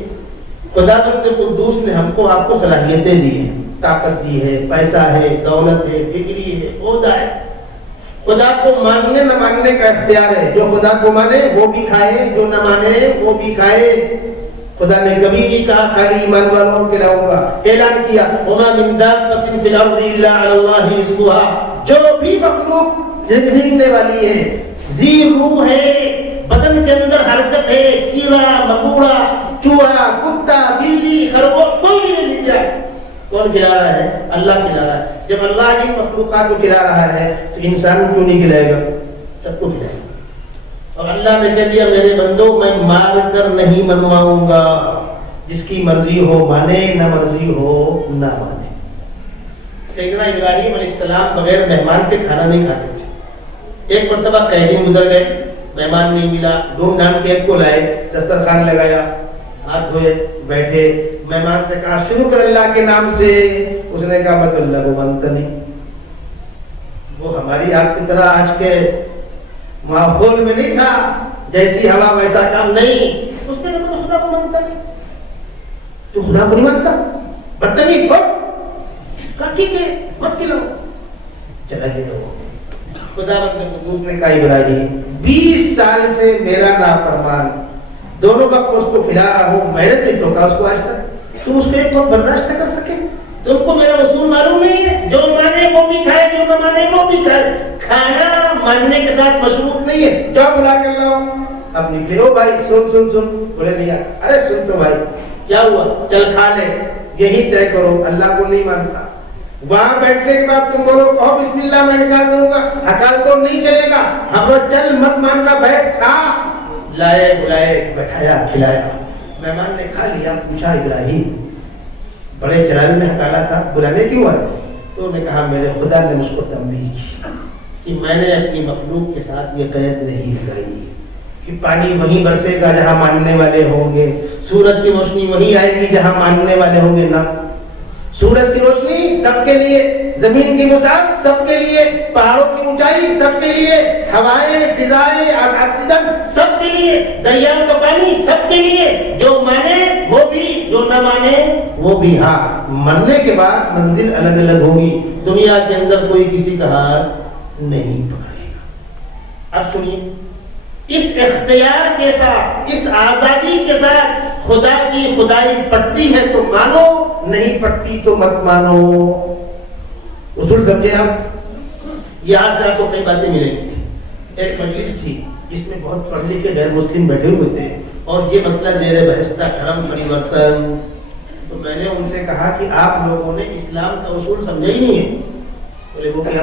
خدا قدوس نے ہم کو آپ کو صلاحیتیں دی ہیں, طاقت دی ہے, پیسہ ہے, دولت ہے, ڈگری ہے, عہدہ ہے. خدا کو ماننے نہ ماننے کا اختیار ہے. جو خدا کو مانے وہ بھی کھائے, جو نہ مانے وہ بھی کھائے. خدا نے کبھی نہیں کہا خالی ایمان والوں کو کھلاؤں گا. اعلان کیا وما من دابۃ فی الارض الا علی اللہ رزقها. جو بھی مخلوق زندگی والی ہے, ذی روح ہے, بدن کے اندر حرکت ہے, کیڑا مکوڑا, چوہا, کتا, بلی, خرگوش, کوئی بھی نہیں جائے. کون کھلا رہا ہے؟ اللہ کھلا رہا ہے. جب اللہ ان مخلوقات کو کھلا رہا ہے تو انسان کیوں نہیں کھلائے گا؟ سب کو کھلائے گا. اور اللہ نے کہہ دیا میرے بندو میں مار کر نہیں منواؤں گا, جس کی مرضی ہو مانے, نہ مرضی ہو نہ مانے. سیدنا ابراہیم علیہ السلام بغیر مہمان کے کھانا نہیں کھاتے تھے. ایک مرتبہ کئی دن گزر گئے, مہمان نہیں ملا, ڈھونڈ ڈھانڈ کے ایک کو لائے, دسترخوان لگایا, ہاتھ دھوئے, بیٹھے, مہمان سے کہا شروع کر اللہ کے نام سے. اس نے کہا میں تو اللہ کو مانتا نہیں. وہ ہماری آپ کی طرح آج کے ماحول میں نہیں تھا, جیسی ہوا ویسا کام نہیں. اس نے کہا میں خدا کو مانتا نہیں. تو خدا کو نہیں مانتا, بدتمیز ہو. کہا ٹھیک ہے مت کھلاؤ. چلا گیا. خدا بند نے کہا ابراہیم 20 سال سے میرا نافرمان, دونوں وقت اس کو کھلا رہا ہوں, میں نے ٹوکا اس کو آج تک, تم اس کو ایک وقت برداشت نہ کر سکے؟ تم کو میرا اصول معلوم نہیں ہے؟ جو مانے وہ بھی کھائے, جو نہ مانے وہ بھی کھائے. کھانا ماننے کے ساتھ مشروط نہیں ہے. جاؤ بلا کر لاؤ. اب نکلے, او بھائی سن سن سن. بولے نہیں, ارے سن تو بھائی کیا ہوا, چل کھا لے, یہی طے کرو. اللہ کو نہیں مانتا. وہاں بیٹھنے کے بعد تم بولو کہو بسم اللہ میں نکال دوں گا, ہکال تو نہیں چلے گا. ہم چل مت ماننا, بیٹھ کھا. لائے بلائے, بٹھایا, کھلایا. مہمان نے کھا لیا. پوچھا ابراہیم بڑے جلال میں ہکالا تھا, بلانے کیوں آئے؟ تو انہوں نے کہا میرے خدا نے مجھ کو تنبیہ کی کہ میں نے اپنی مخلوق کے ساتھ یہ قید نہیں لگائی کہ پانی وہیں برسے گا جہاں ماننے والے ہوں گے، سورج کی روشنی وہیں آئے گی جہاں ماننے والے ہوں گے. نہ، سورج کی روشنی سب کے لیے، زمین کی وسعت سب کے لیے، پہاڑوں کی اونچائی سب کے لیے، ہوائیں، فضائیں، آکسیجن سب کے لیے، دریاؤں کا پانی سب کے لیے. جو مانے وہ بھی، جو نہ مانے وہ بھی. ہاں، مرنے کے بعد منزل الگ الگ ہوگی. دنیا کے اندر کوئی کسی کا ہاتھ نہیں پکڑے گا. اب سنیے، اس اختیار کے ساتھ، اس آزادی کے ساتھ خدا کی خدائی پڑتی ہے تو مانو، نہیں پڑتی تو مت مانو. اصول سمجھے آپ؟ یہاں سے آپ کو کئی باتیں ملیں گی. ایک مجلس تھی جس میں بہت پڑھ لکھ کے غیر مسلم بیٹھے ہوئے تھے اور یہ مسئلہ زیر بحث تھا، دھرم پریورتن. تو میں نے ان سے کہا کہ آپ لوگوں نے اسلام کا اصول سمجھا ہی نہیں ہے. بولے وہ کیا؟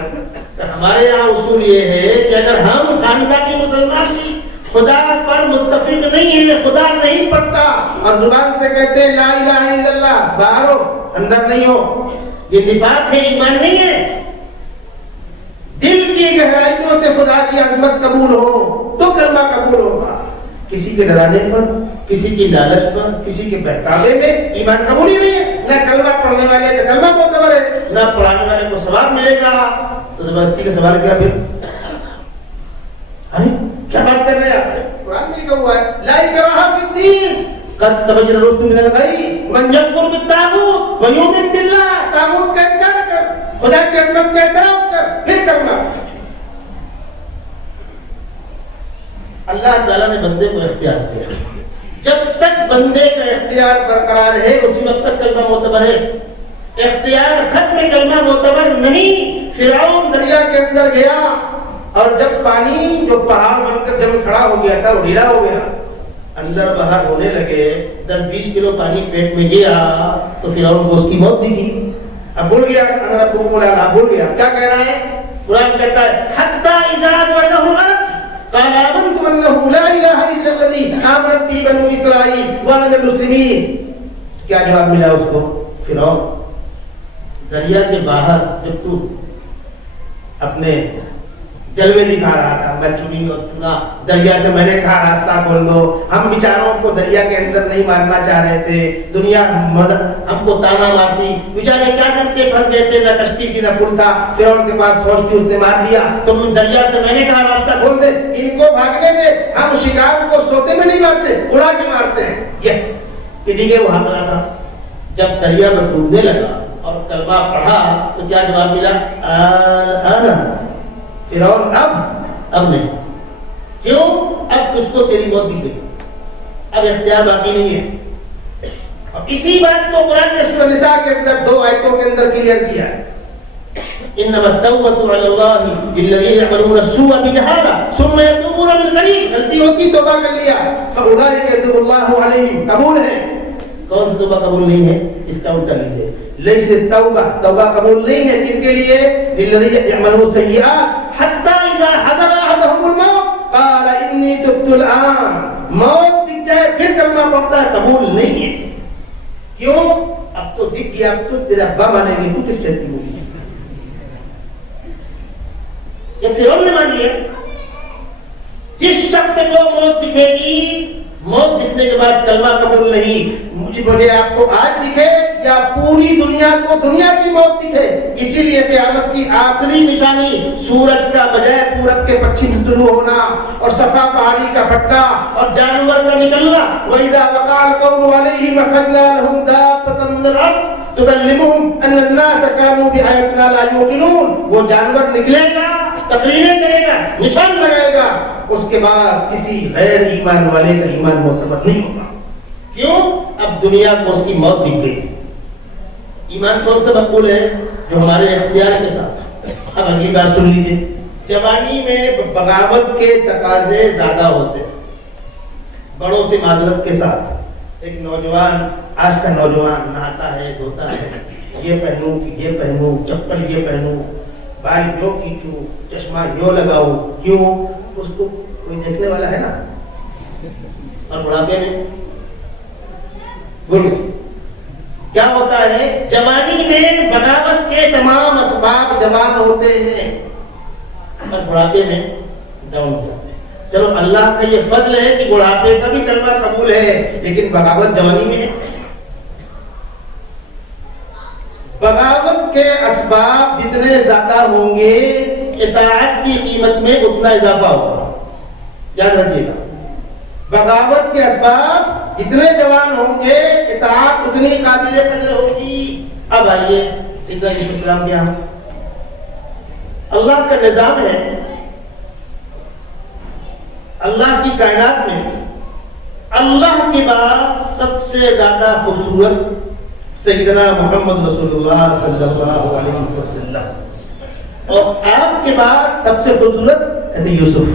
ہمارے یہاں اصول یہ ہے کہ اگر ہم خاندان کے مسلمان بھی خدا پر متفق نہیں ہے، خدا نہیں پڑھتا اور زبان سے کہتے ہیں لا الہ الا اللہ، باہر ہو اندر نہیں ہو، یہ نفاق ہے، ایمان نہیں ہے. دل کی گہرائیوں سے خدا کی عظمت قبول ہو تو کلمہ قبول ہوگا. کسی کے ڈرانے پر، کسی کی لالچ پر، کسی کے بہکاوے میں ایمان قبول ہی نہیں ہے. نہ کلمہ پڑھنے والے کا کلمہ معتبر ہے، نہ پڑھانے والے کو ثواب ملے گا. تو زبردستی کا سوال کیا پھر؟ ارے کیا بات کر رہے ہیں آپ؟ قرآن میں لکھا ہوا ہے لا اکراہ فی الدین قد تبین الرشد من الغی من یکفر بالطاغوت ویؤمن باللہ. طاغوت کا انکار کر، خدا کی عظمت کا اعتراف کر، پھر کرنا. اللہ تعالیٰ نے بندے کو اختیار دیا. جب تک بندے کا اختیار برقرار ہے اسی وقت تک کلمہ معتبر ہے. اختیار ختم، کلمہ معتبر نہیں. فرعون دریا کے اندر گیا اور جب پانی جو پہاڑ بن کر جب کھڑا ہو گیا تھا وہ ڈھیلا ہو گیا، اندر باہر ہونے لگے، 10-20 کلو پانی پیٹ میں گیا تو فرعون کو اس کی موت دکھی. اب بھول گیا، اگر اب بھول گیا کیا کہہ رہا ہے؟ قرآن کہتا ہے حتی اذا ادرکہ الغرق قال آمنت انہ لا الہ الا الذی آمنت بہ بنو اسرائیل وانا من المسلمین. کیا جواب ملا اس کو؟ فرعون دریا کے باہر جب تو اپنے جلوے دکھا رہا تھا، میں چنی اور چنا دریا سے، میں نے کہا راستہ کھول دو. ہم بیچاروں کو دریا کے اندر نہیں مارنا چاہ رہے تھے، دنیا ہم کو تانا مارتی، بیچارے کیا کرتے، پھنس گئے تھے، نہ کشتی تھی نہ پل تھا. فرعون کے پاس فوج تھی، اس نے مار دیا. تو دریا سے میں نے کہا راستہ کھول دے، ان کو بھاگنے دے. ہم شکار کو سوتے میں نہیں مارتے، اڑا کے مارتے ہیں. یہ ٹھیک ہے، وہاں ملا تھا. جب دریا میں ڈوبنے لگا اور کلمہ پڑھا تو کیا جواب ملا؟ فرعون اب نہیں. کیوں؟ اب تجھ کو تیری موت دکھ گئی، اب اختیار باقی نہیں ہے. اور اسی بات کو قرآن نے سورہ النساء کے اندر 2 آیتوں کے اندر کلیئر کیا ہے. انما التوبۃ علی اللہ للذین یعملون السوء بجہالہ ثم یتوبون من قریب. غلطی ہوتی توبہ کر لیا، فاولئک یتوب اللہ علیہم. قبول ہے. کون سی توبہ قبول نہیں ہے؟ اس کا الٹا لیجیے. لیس توبہ قبول نہیں ہے کن کے لیے؟ للذین یعملون السیئات حتی اذا حضر احدهم الموت قال انی تبت الآن. موت دکھ جائے پھر کلمہ پڑھتا ہے، قبول نہیں ہے. کیوں؟ اب تو دکھ گیا، اب تو تیرا ابا مانے گی، تو کس ٹائپ کی ہوگی؟ یہ فرعون نے مان لیا. جس شخص کو موت دکھے گی، موت دکھنے کے بعد کلمہ قبول نہیں. مجھے آپ کو آج دکھے یا پوری دنیا کو دنیا کی موت دکھے. اسی لیے قیامت کی آخری نشانی سورج کا بجائے پورب کے پچھم سے طلوع ہونا اور صفا پہاڑی کا پھٹنا اور جانور کا نکلنا. وَإِذَا وَقَعَ الْقَوْلُ عَلَيْهِمْ أَخَذْنَا لَهُمْ دَابَّةً مِّنَ الْأَرْضِ تُكَلِّمُهُمْ أَنَّ النَّاسَ كَانُوا بِآيَاتِنَا لَا يُوقِنُونَ. وہ جانور نکلے گا، تقریریں کرے گا، نشان لگائے گا. اس کے بعد کسی غیر ایمان والے کا ایمان معتبر نہیں ہوگا. کیوں؟ اب دنیا کو اس کی موت دکھ گئی. ایمان سوچ سے مقبول ہے جو ہمارے اختیار کے ساتھ. اب اگلی بات سن لیجیے. جوانی میں بغاوت کے تقاضے زیادہ ہوتے ہیں. بڑوں سے معذرت کے ساتھ ایک نوجوان، آج کا نوجوان نہاتا ہے، دھوتا ہے، یہ پہنوں کہ یہ پہنوں، چپل یہ پہنوں، بال یوں کھینچوں، چشمہ یوں لگاؤ. کیوں؟ اس کو کوئی دیکھنے والا ہے نا. اور بڑھاپے میں بول کیا ہوتا ہے؟ جوانی میں بغاوت کے تمام اسباب جوان ہوتے ہیں اور بڑھاپے میں ڈاؤن ہو جاتے ہیں. چلو اللہ کا یہ فضل ہے کہ بڑھاپے کا بھی کلمہ قبول ہے، لیکن بغاوت جوانی میں ہے۔ بغاوت کے اسباب جتنے زیادہ ہوں گے اطاعت کی قیمت میں اتنا اضافہ ہوگا، یاد رکھیے گا۔ بغاوت کے اسباب جتنے جوان ہوں گے اطاعت اتنی قابل قدر ہوگی۔ اب آئیے سیدھا عیسیٰ السلام کے یہاں اللہ کا نظام ہے، اللہ کی کائنات میں اللہ کے بعد سب سے زیادہ خوبصورت سیدنا محمد رسول اللہ صلی اللہ علیہ وسلم، اور آپ کے بعد سب سے خوبصورت حضرت یوسف۔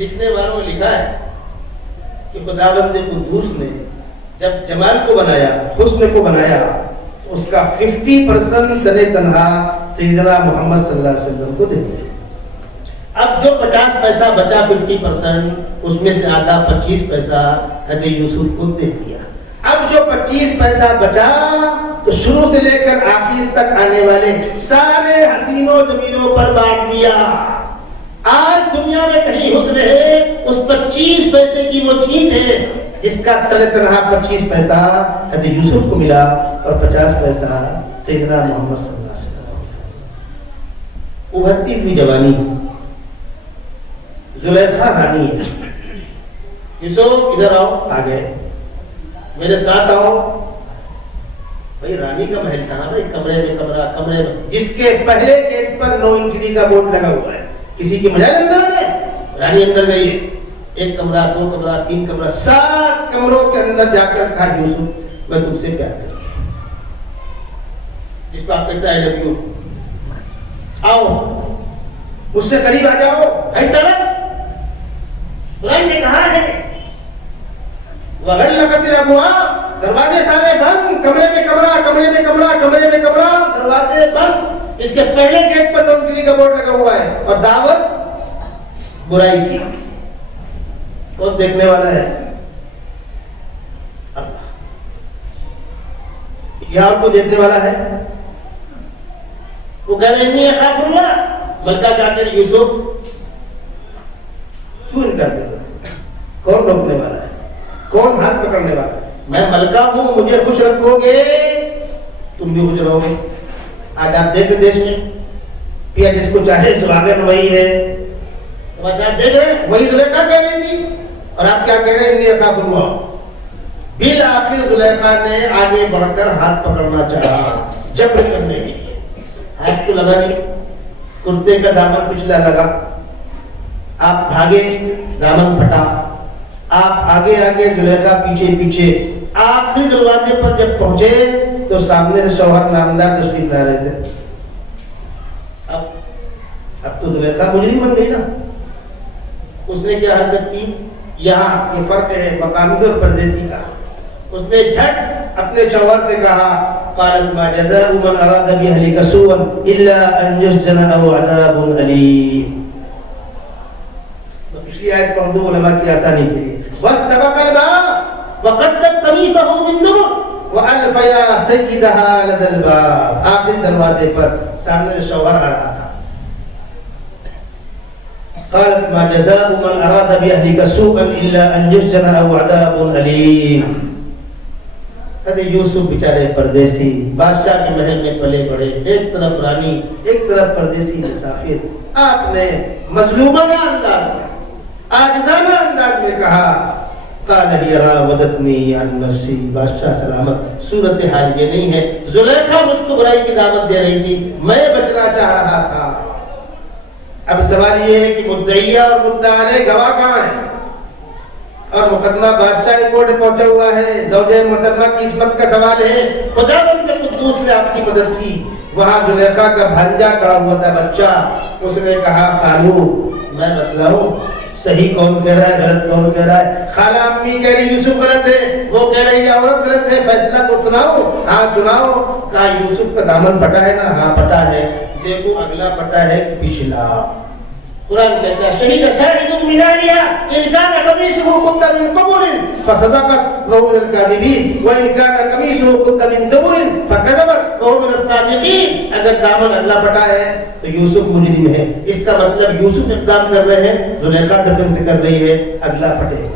لکھنے والوں نے لکھا ہے کہ خداوند قدوس نے جب جمال کو بنایا، حسن کو بنایا، اس کا 50% تنہا سیدنا محمد صلی اللہ علیہ وسلم کو دے دیا۔ اب جو 50 پیسہ بچا 50%، اس میں سے آدھا 25 پیسہ حضرت یوسف کو دے دیا۔ اب جو 25 پیسہ بچا تو شروع سے لے کر آخر تک آنے والے سارے حسینوں جمیلوں پر بانٹ دیا۔ آج دنیا میں کہیں حسن ہے، اس 25 پیسے کی وہ چیز ہے جس کا تنہا 25 پیسہ حضرت یوسف کو ملا اور 50 پیسہ سیدنا محمد صلی اللہ علیہ وسلم۔ ابھرتی ہوئی جوانی، زلیخا رانی ہے۔ یوسف ادھر آؤ، آ گئے، میرے ساتھ آؤ۔ بھائی رانی کا محل تھا نا بھائی، کمرے میں کمرہ، کمرے میں، جس کے پہلے گیٹ پر 9 انچ کا بورڈ لگا ہوا ہے۔ کسی کی مجال اندر ہے، رانی اندر گئی ہے، 1 کمرہ، 2 کمرہ، 3 کمرہ، 7 کمروں کے اندر جا کر کہا یوسف میں تم سے پیار کرتی ہوں، جس کو آپ کہتا ہے لو یو، آؤ مجھ سے قریب آ جاؤ۔ بھائی طرف قرآن نے کہا ہے وغلقت الابواب، دروازے سارے بند، کمرے میں کمرہ، کمرے میں کمرہ، کمرے میں کمرہ، دروازے بند۔ اس کے پہلے گیٹ پر نوکری کا بورڈ لگا ہوا ہے، اور دعوت برائی کی۔ کون دیکھنے والا ہے؟ اللہ۔ یہاں کو دیکھنے والا ہے؟ وہ کہہ رہے ہیں خاف اللہ، ملکہ جا کر یوسف کیوں انکار کر رہا ہے؟ کون روکنے والا ہے؟ کون ہاتھ پکڑنے والا ہے؟ میں ملکہ ہوں، مجھے خوش رکھو گے تم بھی خوش رہو گے۔ آج آپ دیکھ دیش میں پیا جس کو چاہے سواگن وہی ہے، آپ دیکھ رہے ہیں وہی زلیخا کہہ رہی تھی، اور آپ کیا کہہ رہے ہیں؟ انی اخاف اللہ۔ بالآخر زلیخا نے آگے بڑھ کر ہاتھ پکڑنا چاہا، جبر کرنے کے لیے۔ ہاتھ تو لگا نہیں، کرتے کا دامن پچھلا لگا، آپ بھاگے، دامن پھٹا، آپ آگے آگے، زلیخا پیچھے پیچھے۔ آخری دروازے پر جب پہنچے تو سامنے سے شوہر نامدار تشریف لا رہے تھے۔ اب تو زلیخا مجرم بن گئی نا۔ اس نے کیا حرکت کی؟ یہاں یہ فرق ہے مقامی اور پردیسی کا۔ اس نے جھٹ اپنے شوہر سے کہا قالت ما جزاء من اراد باهلك سوءا الا ان يسجن او عذاب الیم۔ پچھلی آیت پڑھ دو علماء کی آسانی کے لیے۔ واستبق الباب وقدت قميصه من دبر والف يا سيدها لدى الباب۔ آخری دروازے پر سامنے شوہر آ رہا تھا۔ قالت ما جزاء من اراد باهلك سوءا الا ان يسجن او عذاب الیم۔ حضرت یوسف بیچارے پردیسی، بادشاہ کے محل میں پلے بڑے، ایک طرف رانی، ایک طرف پردیسی مسافر۔ آپ نے مظلومانہ انداز میں، عاجزانہ انداز میں کہا قال هي راودتني عن نفسي۔ بادشاہ سلامت، صورتحال یہ نہیں ہے، زلیخا مجھ کو برائی کی دعوت دے رہی تھی، میں بچنا چاہ رہا تھا۔ اب سوال یہ ہے کہ مدعیہ اور مدعا علیہ گواہ کہاں ہیں؟ اور مقدمہ بادشاہ کورٹ پہنچا ہوا ہے، زوجہ محترمہ کی عصمت کا سوال ہے۔ خداوند قدوس نے آپ کی مدد کی۔ وہاں زلیخا کا بھانجا کھڑا ہوا تھا، بچہ، اس نے کہا خالو میں بتلاؤں صحیح کون کہہ رہا ہے، غلط کون کہہ رہا ہے؟ خالہ امی کہہ رہی یوسف غلط ہے، وہ کہہ رہی عورت غلط ہے، فیصلہ تو سناؤ۔ ہاں سناؤ۔ کہا یوسف کا دامن پھٹا ہے نا؟ ہاں پھٹا ہے۔ دیکھو اگلا پھٹا ہے کہ پچھلا؟ قرآن کہتا ہے شہید شاہد من اہلہا ان کان قمیصہ قد من قبل فصدقت وهو من الكاذبین وان کان قمیصہ قد من دبر فکذبت وهو من الصادقین. اگر دامن اگلا پٹا ہے تو یوسف مجرم ہے. اس کا مطلب یوسف اقدام کر رہے ہیں, زلیخا ڈیفنس کر رہی ہے, اگلا پٹے گا.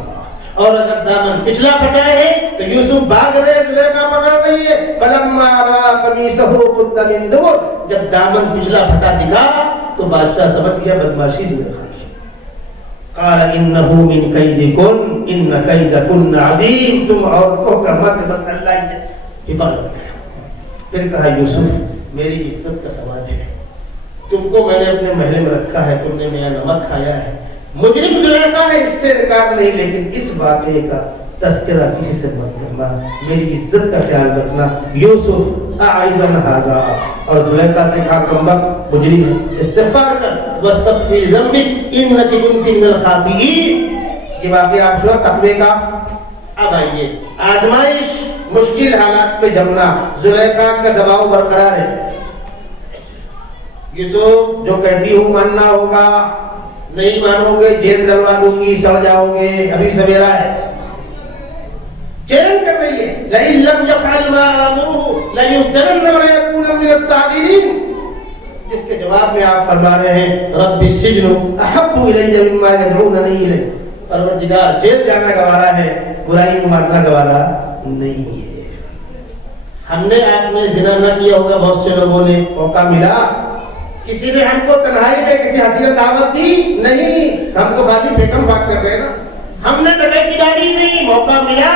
اور اگر دامن پچھلا پٹا ہے تو یوسف بھاگ رہے, زلیخا پکڑ رہی ہے. فلما رأى قمیصہ قد من دبر, جب دامن پچھلا پھٹا دکھا تو بادشاہ سمجھ گیا بدماشی زلیخا کی. قال انه من کیدکن ان کیدکن عظیم, تم عورتوں کا مکر بس اللہ ہی حفاظت کرے. پھر کہا یوسف میری عزت کا سوال ہے, تم کو میں نے اپنے محل میں رکھا ہے, تم نے میرا نمک کھایا ہے, مجرم زلیخا ہے, اس سے انکار نہیں, لیکن اس واقعے کا تذکرہ کسی سے مت کرنا, میری عزت کا خیال رکھنا. یوسف اعذن ھذا, اور زلیخا سے کہا کمبخت مجرم ہے, استغفار کر, واستغفر ذنبک انک کنت من الخاطئین. یہ واقعہ آپ سنا تقوی کا. اب آئیے آزمائش, مشکل حالات میں جمنا, زلیخا کا دباؤ برقرار ہے. یوسف جو کہتی ہوں ماننا ہوگا, نہیں مانو گے جیل ڈلوا دوں گی, سڑ جاؤ گے, ابھی سویرا ہے. چیلنج کر رہی ہے لئن لم يفعل ما آمره ليسجنن وليكون من الصاغرين. جس کے جواب میں آپ فرما رہے ہیں رب السجن احب الی مما يدعوننی الیہ, پروردگار جیل جانا گوارا ہے, برائی میں مارنا گوارا نہیں ہے. ہم نے آپ نے زنا نہ کیا ہوگا, بہت سے لوگوں نے موقع ملا, کسی نے ہم کو تنہائی میں کسی حسین دعوت دی نہیں, ہم تو خالی پھیکم پھاک کر رہے نا. ہم نے ڈکیتی ڈالی نہیں, موقع ملا.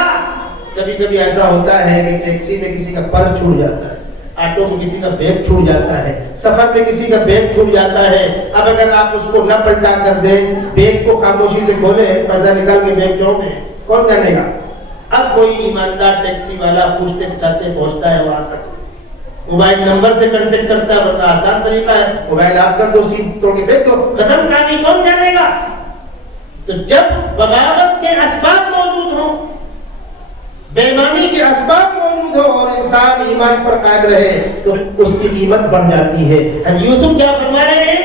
کبھی کبھی ایسا ہوتا ہے کہ ٹیکسی میں کسی کا پر چھوٹ جاتا ہے, آٹو میں کسی کا بیگ چھوٹ جاتا ہے, سفر میں کسی کا بیگ چھوٹ جاتا ہے. اب اگر آپ اس کو نہ پلٹا کر دیں, بیگ کو خاموشی سے کھولیں, پیسہ نکال کے بیگ چھوڑ دیں, کون جانے گا. اب کوئی ایماندار ٹیکسی والا پوچھتے پوچھتے پہنچتا ہے وہاں تک, موبائل نمبر سے کنٹیکٹ کرتا ہے, ورنہ آسان طریقہ ہے موبائل آپ کر دو, سیٹ توڑ کے پھینک دو, ختم کہانی, کون جانے گا. تو جب بغاوت کے اسباب موجود ہوں, بےایمانی کے اسباب موجود ہو اور انسان ایمان پر قائم رہے تو اس کی قیمت بڑھ جاتی ہے. یوسف کیا فرما رہے ہیں,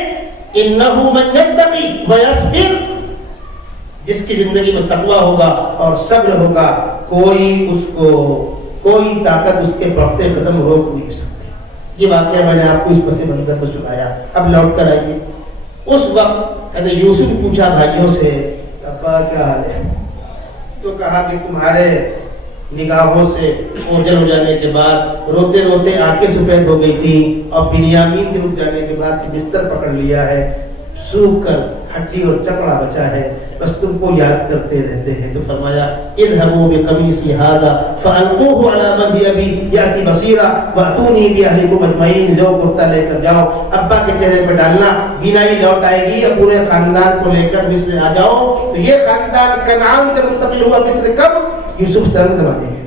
انہ من یتقی ویصبر, جس کی زندگی میں تقویٰ ہوگا اور صبر ہوگا, کوئی طاقت اس کے بڑھتے قدم روک نہیں سکتی. یہ واقعہ میں نے آپ کو اس پس منظر میں سنایا. اب لوٹ کر آئیے. اس وقت حضرت یوسف نے پوچھا بھائیوں سے ابا کیا حال ہے, تو کہا کہ تمہارے نگاہوں سے اوجھل ہو جانے کے بعد روتے روتے آنکھیں سفید ہو گئی تھی, اور بنیامین کے رک جانے کے بعد بستر پکڑ لیا ہے, سوکھ کر ہڈی اور چمڑا بچا ہے, بس تم کو یاد کرتے رہتے ہیں. تو فرمایا اذهبوا بقمیصی ھذا فالقوه على وجه ابی یاتی بصیرا واتونی باہلکم اجمعین. لو کرتا لے کر جاؤ, ابا کے چہرے پہ ڈالنا, بینائی لوٹ آئے گی, اور پورے خاندان کو لے کر مصر آ جاؤ. تو یہ خاندان کنعان سے منتقل ہوا مصر کب, یوسف سے زمانے میں.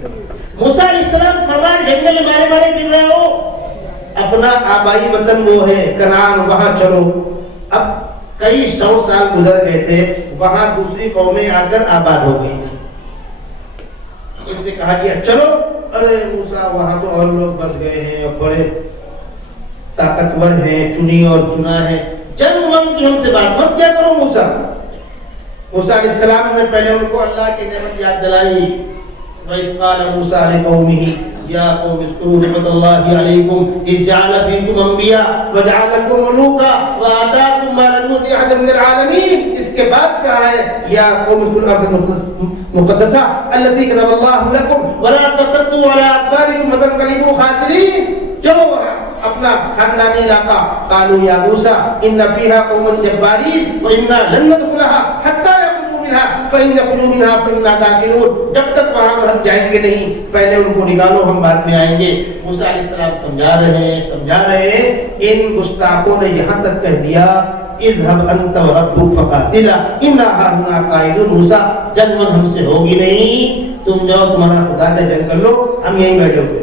موسیٰ علیہ السلام فرمان جنگل میں مارے مارے پھر رہے ہو, اپنا آبائی وطن وہ ہے کنعان, وہاں چلو. اب کئی 100 سال گزر گئے تھے, وہاں دوسری قومیں آ کر آباد ہو گئی تھی. ان سے کہا گیا چلو, ارے موسیٰ وہاں تو اور لوگ بس گئے ہیں اور بڑے طاقتور ہیں, چنی اور چنا ہے, جنگ ونگ کی ہم سے بات مت کیا کرو. موسیٰ علیہ السلام نے پہلے ان کو اللہ کی نعمت یاد دلائی. وَإِذْ قَالَ مُوسَىٰ لِقَوْمِهِ يَا قَوْمِ اذْكُرُوا نِعْمَتَ اللَّهِ عَلَيْكُمْ إِذْ جَعَلَ فِيكُمْ أَنْبِيَاءَ وَجَعَلَكُمْ مُلُوكًا وَآتَاكُمْ مَا لَمْ يُؤْتِ أَحَدًا مِنَ الْعَالَمِينَ. اس کے بعد کہا ہے یا قوم ادخلوا الأرض المقدسة التي كتب الله لكم ولا ترتدوا على أدباركم فتنقلبوا خاسرين. چلو اپنا خاندانی علاقہ. قالوا یا موسیٰ ان فيها قوما جبارين وإنا لن ندخلها حتى يخرجوا منها فإن يخرجوا منها فإنا داخلون. جب تک وہاں پر ہم جائیں گے نہیں, پہلے ان کو نکالو, ہم بعد میں آئیں گے. موسیٰ علیہ السلام سمجھا رہے ہیں. ان گستاخوں نے یہاں تک کہہ دیا اذهب انت وربك فقاتلا انا هاهنا قاعدون. موسیٰ جنگ ہم سے ہوگی نہیں, تم جاؤ تمہارا خدا کا جنگ کر لو, ہم یہیں بیٹھے ہوئے.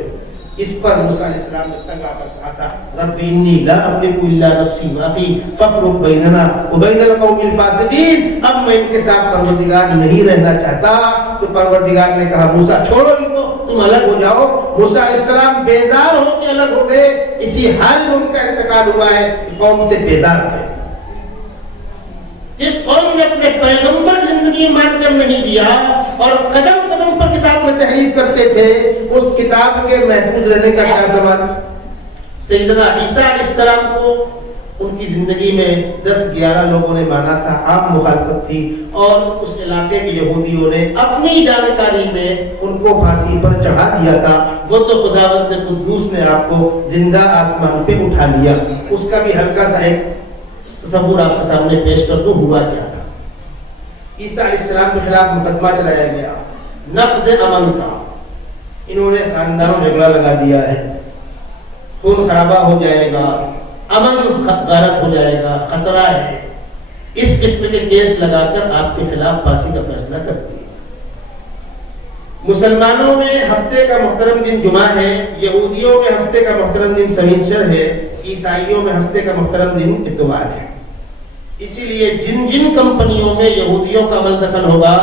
اس پر موسیٰ علیہ السلام نے تنگ آ کر کہا تھا رب انی لا املک الا نفسی واخی فافرق بیننا وبین القوم الفاسقین. اب میں ان کے ساتھ پروردگار نہیں رہنا چاہتا. تو پروردگار نے کہا موسیٰ چھوڑو ان کو, تم الگ ہو جاؤ. موسیٰ علیہ السلام بیزار ہو کے الگ ہو گئے. اسی حال میں ان کا انتقال ہوا ہے کہ قوم سے بیزار تھے. جس قوم نے اپنے پیغمبر زندگی مان کر نہیں دیا اور قدم قدم پر کتاب میں تحریف کرتے تھے، اس کتاب کے محفوظ رہنے کا کیا ضمان؟ سیدنا عیسیٰ علیہ السلام کو ان کی زندگی میں 10-11 لوگوں نے مانا تھا، عام مخالفت تھی، اور اس علاقے کے یہودیوں نے اپنی جانکاری میں ان کو پھانسی پر چڑھا دیا تھا۔ وہ تو خداوند قدوس نے آپ کو زندہ آسمان پہ اٹھا لیا۔ اس کا بھی ہلکا سا ایک تصور آپ کے سامنے پیش کر دوں، ہوا کیا تھا۔ عیسیٰ علیہ السلام کے خلاف مقدمہ چلایا گیا، نقض امن کا۔ انہوں نے خاندانوں جھگڑا لگا دیا ہے، خون خرابہ ہو جائے گا، امن غارت ہو جائے گا، خطرہ ہے، اس قسم کے کیس لگا کر آپ کے خلاف پھانسی کا فیصلہ کر دیا۔ مسلمانوں میں ہفتے کا محترم دن جمعہ ہے، یہودیوں میں ہفتے کا محترم دن سنیچر ہے، عیسائیوں میں ہفتے کا محترم دن اتوار ہے۔ اسی لیے جن جن کمپنیوں میں یہودیوں کا عمل دخل ہوگا،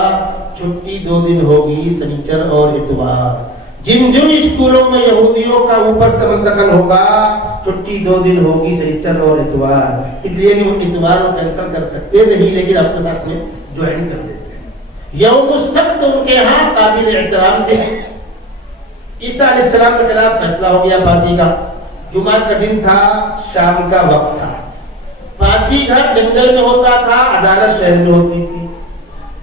چھٹی 2 دن ہوگی، سنیچر اور اتوار۔ جن جن اسکولوں میں یہودیوں کا اوپر سے عمل دخل ہوگا، چھٹی 2 دن ہوگی، سنیچر اور اتوار۔ اس لیے کہ وہ اتوار کو کینسل کر سکتے نہیں، لیکن آپ کے ساتھ میں جوائن کر دیتے ہیں۔ یوم السبت ان کے ہاں قابل احترام تھے۔ عیسیٰ علیہ السلام کے خلاف فیصلہ ہو گیا پھانسی کا۔ جمعہ کا دن تھا، شام کا وقت تھا۔ پھانسی گھر جنگل میں ہوتا تھا، عدالت شہر میں ہوتی تھی۔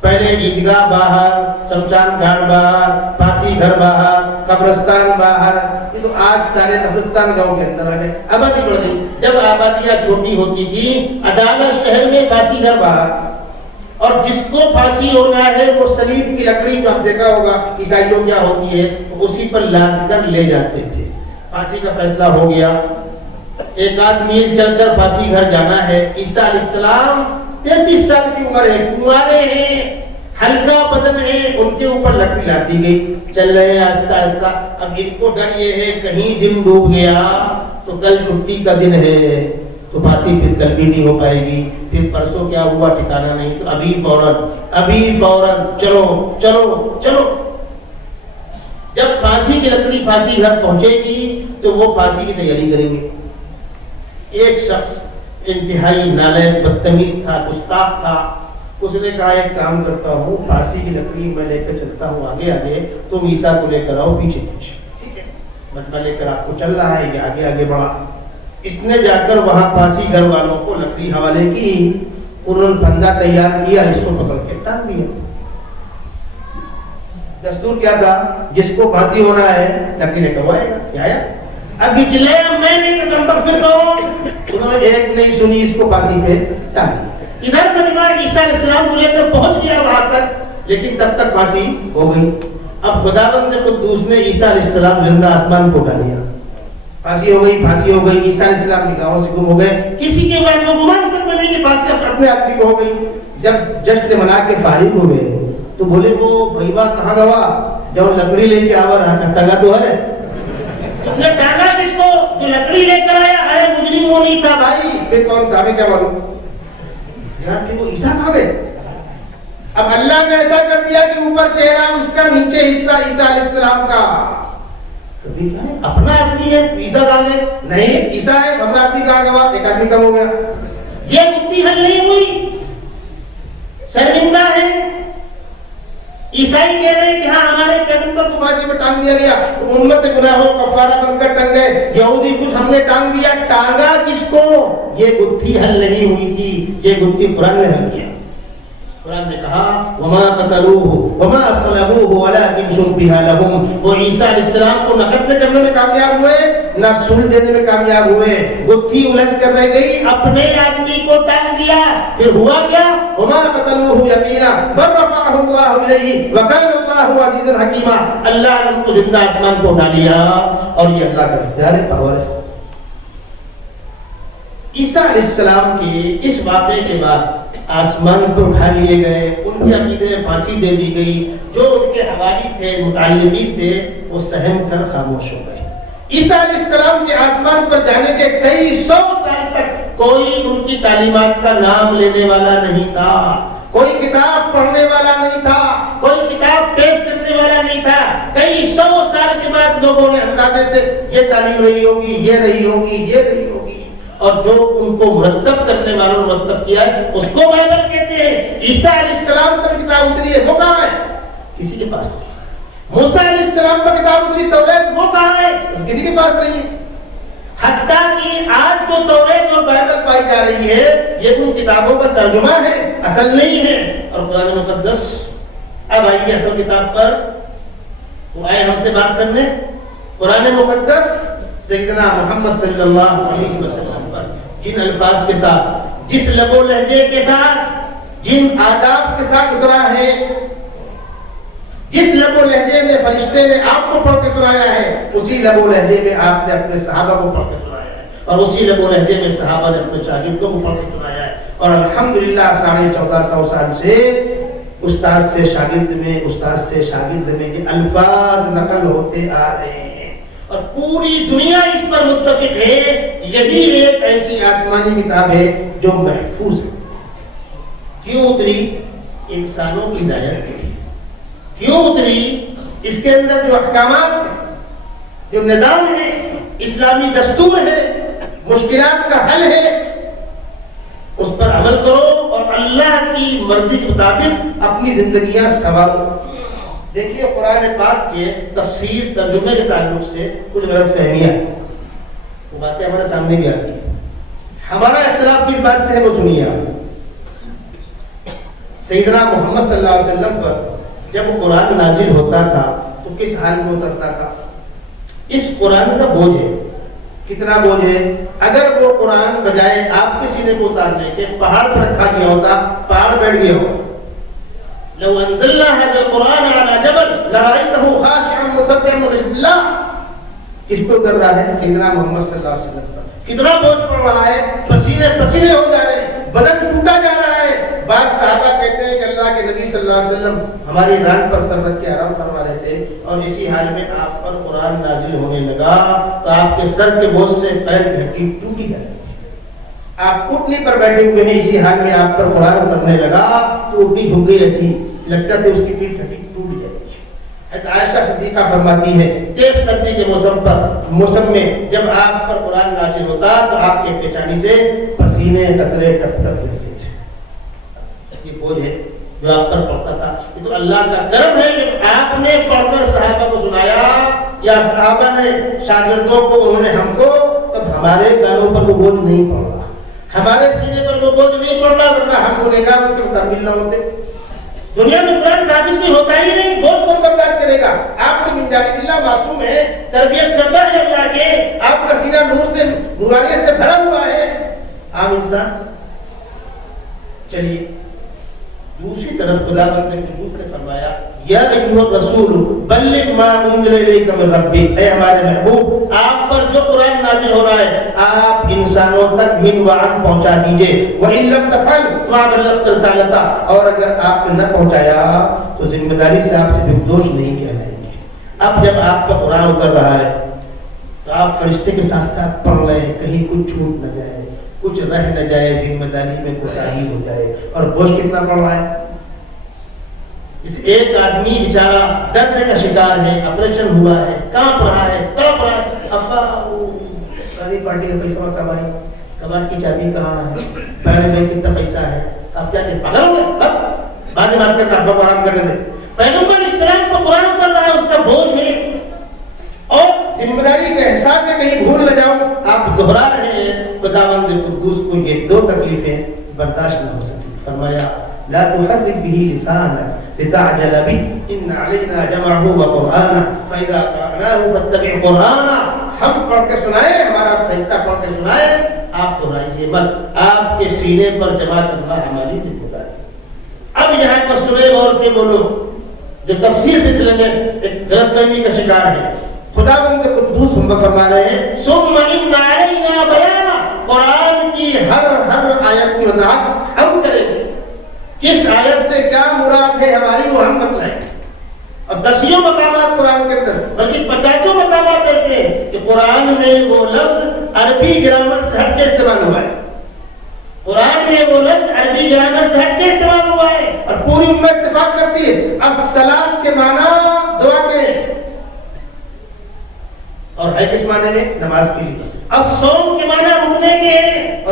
پہلے عیدگاہ باہر، شمشان گھاٹ باہر، پھانسی گھر باہر، قبرستان باہر۔ یہ تو آج سارے قبرستان گاؤں کے اندر آ گئے، آبادی بڑھ گئی۔ جب آبادیاں چھوٹی ہوتی تھی، عدالت شہر میں، پھانسی گھر باہر۔ اور جس کو پھانسی ہونا ہے وہ سلیب کی لکڑی، جو آپ دیکھا ہوگا عیسائیوں کیا ہوتی ہے، اسی پر لاد کر لے جاتے تھے۔ پھانسی کا فیصلہ ہو گیا، 1 میل چل کر پھانسی گھر جانا ہے۔ عیسیٰ علیہ السلام 33 سال کی عمر ہے، کنوارے ہیں، ہلکا بدن ہے، ان کے اوپر لکڑی لاد دی گئی، چل رہے ہیں آہستہ آہستہ۔ اب ان کو ڈر یہ ہے کہیں دن ڈوب گیا تو کل چھٹی کا دن ہے تو پھانسی پھر کل بھی نہیں ہو پائے گی، پھر پرسوں کیا ہوا ٹھکانا نہیں، تو ابھی فوراً چلو چلو چلو۔ جب پھانسی کی لکڑی پھانسی گھر پہنچے گی تو وہ پھانسی کی تیاری کریں گے۔ ایک شخص انتہائی نالائق، بدتمیز تھا، گستاخ تھا، اس نے کہا ایک کام کرتا ہوں، پھانسی کی لکڑی میں لے کر چلتا ہوں آگے آگے، تم عیسیٰ کو لے کر آؤ پیچھے پیچھے، ٹھیک ہے؟ بندہ لے کر آپ کو چل رہا ہے، یہ آگے آگے بڑھا۔ اس نے جا کر وہاں پھانسی گھر والوں کو لکڑی حوالے کی، انہوں نے پھندا تیار کیا، اس کو پکڑ کے ٹانگ دیا۔ دستور کیا تھا؟ جس کو پھانسی ہونا ہے لکڑی لے کر آئے گا، کیا آیا؟ اب گجلایا میں نے کہ تم پر پھر کہوں، انہوں نے ایک نہیں سنی، اس کو پھانسی پہ ٹانگ دیا۔ ادھر پریوار عیسیٰ علیہ السلام کو لے کر پہنچ گیا وہاں تک، لیکن تب تک پھانسی ہو گئی۔ اب خداوند قدوس نے عیسیٰ علیہ السلام زندہ آسمان کو اٹھا لیا، پھانسی ہو گئی، پھانسی ہو گئی۔ عیسیٰ علیہ السلام نگاہوں سے گم ہو گئے، کسی کے بارے میں گمان تک میں نہیں کہ پھانسی اپنے آپ کی ہو گئی۔ جب جشن منا کے فارغ ہوئے تو بولے وہ بھائیوا کہاں گوا، جب لکڑی لے کے آوا رہا ٹنگا تو ہے، تم نے ٹانگا کس کو؟ جو لکڑی لے کر آیا، ارے مجرم وہ نہیں تھا بھائی، پھر کون تھا؟ ہمیں کیا معلوم یار کہ وہ عیسیٰ کہاں گئے؟ اب اللہ نے ایسا کر دیا کہ اوپر چہرہ اس کا، نیچے حصہ عیسیٰ علیہ السلام کا۔ کبھی اپنا آدمی ہے عیسیٰ ڈالے نہیں، عیسیٰ ہے ہمارا آدمی کہاں گوا، ایک آدمی کم ہو گیا۔ یہ گفتی حل نہیں ہوئی، شرمندہ ہے۔ عیسائی کہہ رہے ہیں کہ ہاں ہمارے پیغمبر کو پھانسی پہ ٹانگ دیا گیا، امت گناہوں کفارہ بن کر ٹنگ گئے، یہودی کچھ ہم نے ٹانگ دیا، ٹانگا کس کو؟ یہ گتھی حل نہیں ہوئی تھی، یہ گتھی قرآن نے حل کیا۔ قرآن نے کہا وما قتلوه وما صلبوه ولكن شبه لهم، وہ عیسیٰ علیہ السلام کو نہ قتل کرنے میں کامیاب ہوئے نہ صلب دینے میں کامیاب ہوئے، گتھی الجھ کر رہ گئی، اپنے آدمی کو ٹانگ دیا، پھر ہوا کیا؟ وما قتلوه یقینا بل رفعه الله الیہ وکان اللہ عزیزا حکیما، اللہ نے ان کو زندہ آسمان کو اٹھا لیا، اور یہ اللہ کا اختیار پاور ہے۔ عیسیٰ علیہ السلام کے اس واقعے کے بعد آسمان پر اٹھا لیے گئے، ان کے عقیدے میں پھانسی دے دی گئی، جو ان کے حوالی تھے، متعلمین تھے، وہ سہم کر خاموش ہو گئے۔ عیسیٰ علیہ السلام کے آسمان پر جانے کے کئی 100 سال تک کوئی ان کی تعلیمات کا نام لینے والا نہیں تھا، کوئی کتاب پڑھنے والا نہیں تھا، کوئی کتاب پیش کرنے والا نہیں تھا۔ کئی 100 سال کے بعد لوگوں نے اندازے سے یہ تعلیم رہی ہوگی، یہ رہی ہوگی، یہ رہی ہوگی، اور جو ان کو مرتب کرنے والوں نے مرتب کیا ہے اس کو بائبل کہتے ہیں۔ عیسیٰ علیہ السلام پر کتاب اتری ہے، وہ کہاں ہے؟ کسی کے پاس نہیں۔ موسیٰ علیہ السلام پر کتاب اتری توریت، وہ کہاں ہے؟ کسی کے پاس نہیں ہے۔ حتیٰ کہ آج جو توریت اور بائبل پائی جا رہی ہے یہ ان کتابوں کا ترجمہ ہے، اصل نہیں ہے۔ اور قرآن مقدس، اب آئیے اصل کتاب پر، وہ آئے ہم سے بات کرنے۔ قرآن مقدس سیدنا محمد صلی اللہ علیہ وسلم پر جن الفاظ کے ساتھ، جس لب و لہجے کے ساتھ، جن آداب کے ساتھ اترا ہے، جس لب و لہجے میں فرشتے نے آپ کو پڑھ کے سنایا ہے، اسی لب و لہجے میں آپ نے اپنے صحابہ کو پڑھ کے سنایا ہے، اور اسی لب و لہجے میں صحابہ نے اپنے شاگردوں کو پڑھ کے سنایا ہے۔ اور الحمدللہ 1450 سال سے استاد سے شاگرد میں، استاد سے شاگرد میں یہ الفاظ نقل ہوتے آ رہے ہیں، اور پوری دنیا اس پر متفق ہے یہی ایک ایسی آسمانی کتاب ہے جو محفوظ ہے۔ کیوں اتری؟ انسانوں کی ہدایت کے لیے۔ کیوں اتری؟ اس کے اندر جو احکامات ہیں، جو نظام ہے، اسلامی دستور ہے، مشکلات کا حل ہے، اس پر عمل کرو اور اللہ کی مرضی کے مطابق اپنی زندگیاں سنوارو۔ دیکھیے قرآن پاک کے تفسیر ترجمے کے تعلق سے کچھ غلط فہمیاں ہیں، وہ باتیں ہمارے سامنے بھی آتی ہیں۔ ہمارا اختلاف کس بات سے ہے وہ سنیے آپ۔ سیدنا محمد صلی اللہ علیہ وسلم پر جب قرآن نازل ہوتا تھا تو کس حال میں اترتا تھا؟ اس قرآن کا بوجھ ہے، کتنا بوجھ ہے؟ اگر وہ قرآن بجائے آپ کے سینے کو اتارنے کے پہاڑ پر رکھا گیا ہوتا، پہاڑ بیٹھ گیا ہو، لو انزلنا هذا القرآن على جبل لرأيته خاشعا متصدعا من خشية الله۔ کس پہ اتر رہا ہے؟ سیدنا محمد صلی اللہ علیہ وسلم پر۔ کتنا بوجھ پڑ رہا ہے، پسینے پسینے ہو جا رہے ہیں، بدن ٹوٹا جا رہا ہے۔ بعض صحابہ کہتے ہیں کہ اللہ کے نبی صلی اللہ علیہ وسلم ہماری ران پر سر رکھ کے آرام فرما رہے تھے، اور اسی حال میں آپ پر قرآن نازل ہونے لگا تو آپ کے سر کے بوجھ سے پیر کی ہڈی ٹوٹی جاتی تھی۔ آپ اٹھنے پر بیٹھے ہوئے ہیں، اسی حال میں آپ پر قرآن اترنے لگا تو اٹھی جھک گئی، ایسی لگتا تھا اس کی پیٹھ ہڈی ٹوٹ جائے گی۔ عائشہ صدیقہ فرماتی ہے تیز سردی کے موسم میں جب آپ پر قرآن نازل ہوتا تو آپ کے پیشانی سے پسینے قطرے ٹپ ٹپ گرتے تھے۔ یہ بوجھ ہے جو آپ پر پڑتا تھا۔ یہ تو اللہ کا کرم ہے جب آپ نے پڑھ کر صحابہ کو سنایا یا صحابہ نے شاگردوں کو، انہوں نے ہم کو، تب ہمارے کانوں پر وہ بوجھ نہیں پڑ رہا، ہمارے سینے پر وہ بوجھ نہیں پڑ رہا، ورنہ ہم گنہگار اس کے مطابق نہ ہوتے۔ دنیا میں قرآن قابض نہیں ہوتا ہی نہیں، بوجھ کون برداشت کرے گا؟ آپ تو من جانب اللہ معصوم ہے، تربیت کرتا ہے اللہ کے، آپ کا سینہ نور سے، نورانیت سے بھرا ہوا ہے، عام انسان۔ چلیے دوسری طرف خدا بندے قدوس نے فرمایا یا ایھا الرسول بلغ ما انزل الیک من ربک، اے ہمارے محبوب آپ پر جو قرآن نازل ہو رہا ہے آپ انسانوں تک من وعن پہنچا دیجئے، وَإِن لَمْ تَفْعَلْ مَا بَلَّغْتَ رِسَالَتَهُ، اور اگر آپ نے نہ پہنچایا تو ذمہ داری سے آپ سے بردوش نہیں کیا جائے گی۔ اب جب آپ کا قرآن اتر رہا ہے تو آپ فرشتے کے ساتھ ساتھ پڑھ رہے ہیں، کہیں کچھ چھوٹ نہ جائے، کچھ رہ نہ جائے، ذمہ داری میں کوتاہی ہو جائے۔ اور بوجھ کتنا پڑ رہا ہے؟ اس ایک آدمی بیچارہ درد کا شکار ہے، آپریشن ہوا ہے، کانپ رہا ہے، تڑپ رہا ہے، ابا پرانی پارٹی کا پیسہ کب آئی، کباڑ کی چابی کہاں ہے، پہلے میں کتنا پیسہ ہے، آپ کیا کہ پاگل ہو گئے؟ بعد میں بات کرنا، ابا کو آرام کرنے دیں۔ پیغمبر اسلام کو قرآن کر رہا ہے، اس کا بوجھ ہے، اور ذمہ داری کے احساس سے کہیں بھول نہ جاؤ، آپ دہرا رہے ہیں۔ خداوند قدوس کو یہ دو تکلیفیں برداشت نہ ہو سکی، فرمایا لا تحرك به لسانك لتعجل به ان علينا جمعه وقرآنه فاذا قرأناه فاتبع قرآنه، ہم پڑھ کے سنائیں، ہمارا فرشتہ پڑھ کے سنائیں، آپ دہرائیے مت، آپ کے سینے پر جمع کرنا ہماری ذمہ داری۔ اب یہاں پر سنیں غور سے بولو، جو تفسیر سلسلے میں ایک غلط فہمی کا شکار ہے، خداوند قدوس ہم فرما رہے ہیں ثم ان علینا بیان، قرآن کی ہر آیت کی وضاحت ہم کریں گے، کس آیت سے کیا مراد ہے ہماری وہ ہم بتلائیں۔ اور دسیوں مقامات قرآن کے اندر، بلکہ 50 مقامات ایسے ہیں کہ قرآن میں وہ لفظ عربی گرامر سے ہٹ کے استعمال ہوا ہے، قرآن میں وہ لفظ عربی گرامر سے ہٹ کے استعمال ہوا ہے، اور پوری امت اتفاق کرتی ہے الصلاۃ کے معنی دعا کے، اور ہے کس معنی میں؟ نماز کے لیے۔ الصوم کے معنی رکنے کے،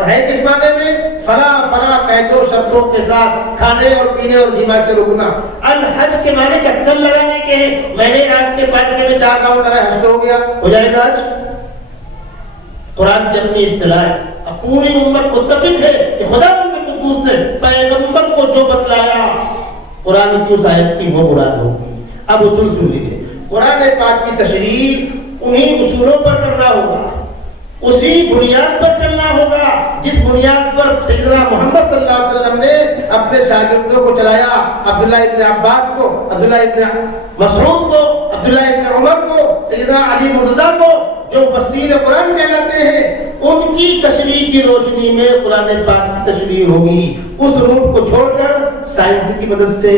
اور ہے کس معنی میں؟ فلاں فلاں قید و شرطوں کے ساتھ کھانے اور پینے اور جماع سے رکنا. الحج کے معنی چکر لگانے کے ہیں. میں نے آپ کے پاٹکے میں 4 راؤنڈ لگائے، حج تو ہو گیا، ہو جائے گا حج. قرآن کی اپنی اصطلاح ہے. اب پوری امت متفق ہے کہ خدا قدوس نے پیغمبر کو جو بتلایا قرآن کی اس آیت کی وہ مراد ہوگی. اب اصول سن لیجیے. قرآن پاک کی تشریح انہی اصولوں پر کرنا ہوگا، اسی بنیاد پر چلنا ہوگا جس بنیاد پر سیدنا محمد صلی اللہ علیہ وسلم نے اپنے شاگردوں کو چلایا. عبداللہ ابن عباس کو، عبداللہ ابن مسعود کو، عبداللہ ابن عمر کو، سیدنا علی مرتضیٰ کو، جو مفسرین قرآن کہلاتے ہیں، ان کی تشریح کی روشنی میں قرآن پاک کی تشریح ہوگی. اس روٹ کو چھوڑ کر سائنس کی مدد سے،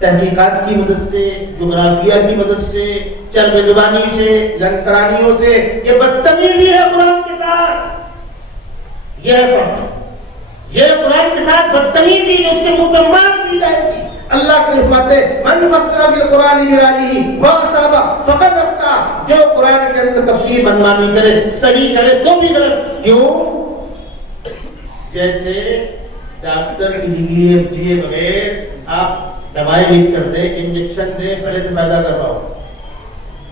تحقیقات کی مدد سے، جغرافیہ کی مدد سے، چرب زبانی سے، لنکرانیوں سے، یہ بدتمیزی ہے قرآن کے ساتھ. یہ ہے فرق. یہ قرآن کے ساتھ بدتمیزی جو اس کے منہ پر مار دی جائے گی. اللہ کی حکمت ہے من فسر بالقرآن برائیہ واصاب فقد اخطا. جو قرآن کے اندر تفسیر منمانی کرے، صحیح کرے تو بھی غلط. کیوں؟ جیسے ڈاکٹر کی ڈگری لیے بغیر آپ دوائیں لکھ کر دے، انجیکشن دے، پہلے تو پیدا کرواؤ.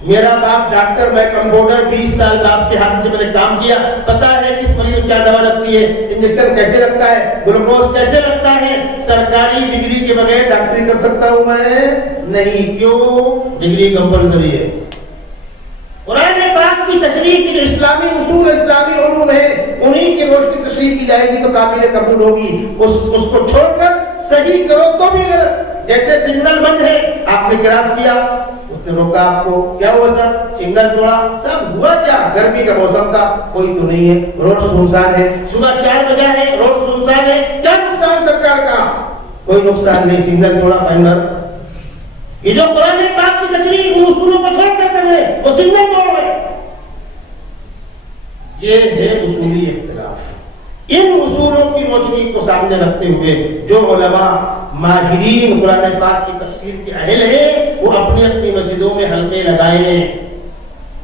میرا باپ ڈاکٹر، میں کمپاؤنڈر، 20 سال باپ کے ہاتھ سے میں نے کام کیا، پتا ہے کس مریض کو کیا دوا لگتی ہے، انجیکشن کیسے لگتا ہے، گلوکوز کیسے لگتا ہے. سرکاری ڈگری کے بغیر ڈاکٹری کر سکتا ہوں میں؟ نہیں. کیوں؟ ڈگری کمپلسری ہے. قرآن پاک کی تشریح کی اسلامی اصول، اسلامی علوم ہے، انہی کی روشنی تشریح کی جائے گی تو قابل قبول ہوگی. اس کو چھوڑ کر صحیح کرو تو بھی غلط. جیسے سگنل بند ہے، آپ نے کراس کیا، اس نے روکا آپ کو، کیا ہوا سر؟ سگنل توڑا. سب ہوا کیا؟ گرمی کا موسم تھا، کوئی تو نہیں ہے، روڈ سنسان ہے، صبح 4 بجے ہے، روڈ سنسان ہے. کیا نقصان سرکار کا؟ کوئی نقصان نہیں، سگنل توڑا، فائنل. یہ جو قرآن پاک کی تشریح ان اصولوں کو چھوڑ کر کر رہے وہ سگنل توڑ رہے. یہ ہے اصولی اختلاف. ان اصولوں کی روشنی کو سامنے رکھتے ہوئے جو علماء ماہرین قرآن پاک کی تفسیر کے اہل ہیں وہ اپنی اپنی مسجدوں میں حلقے لگائیں.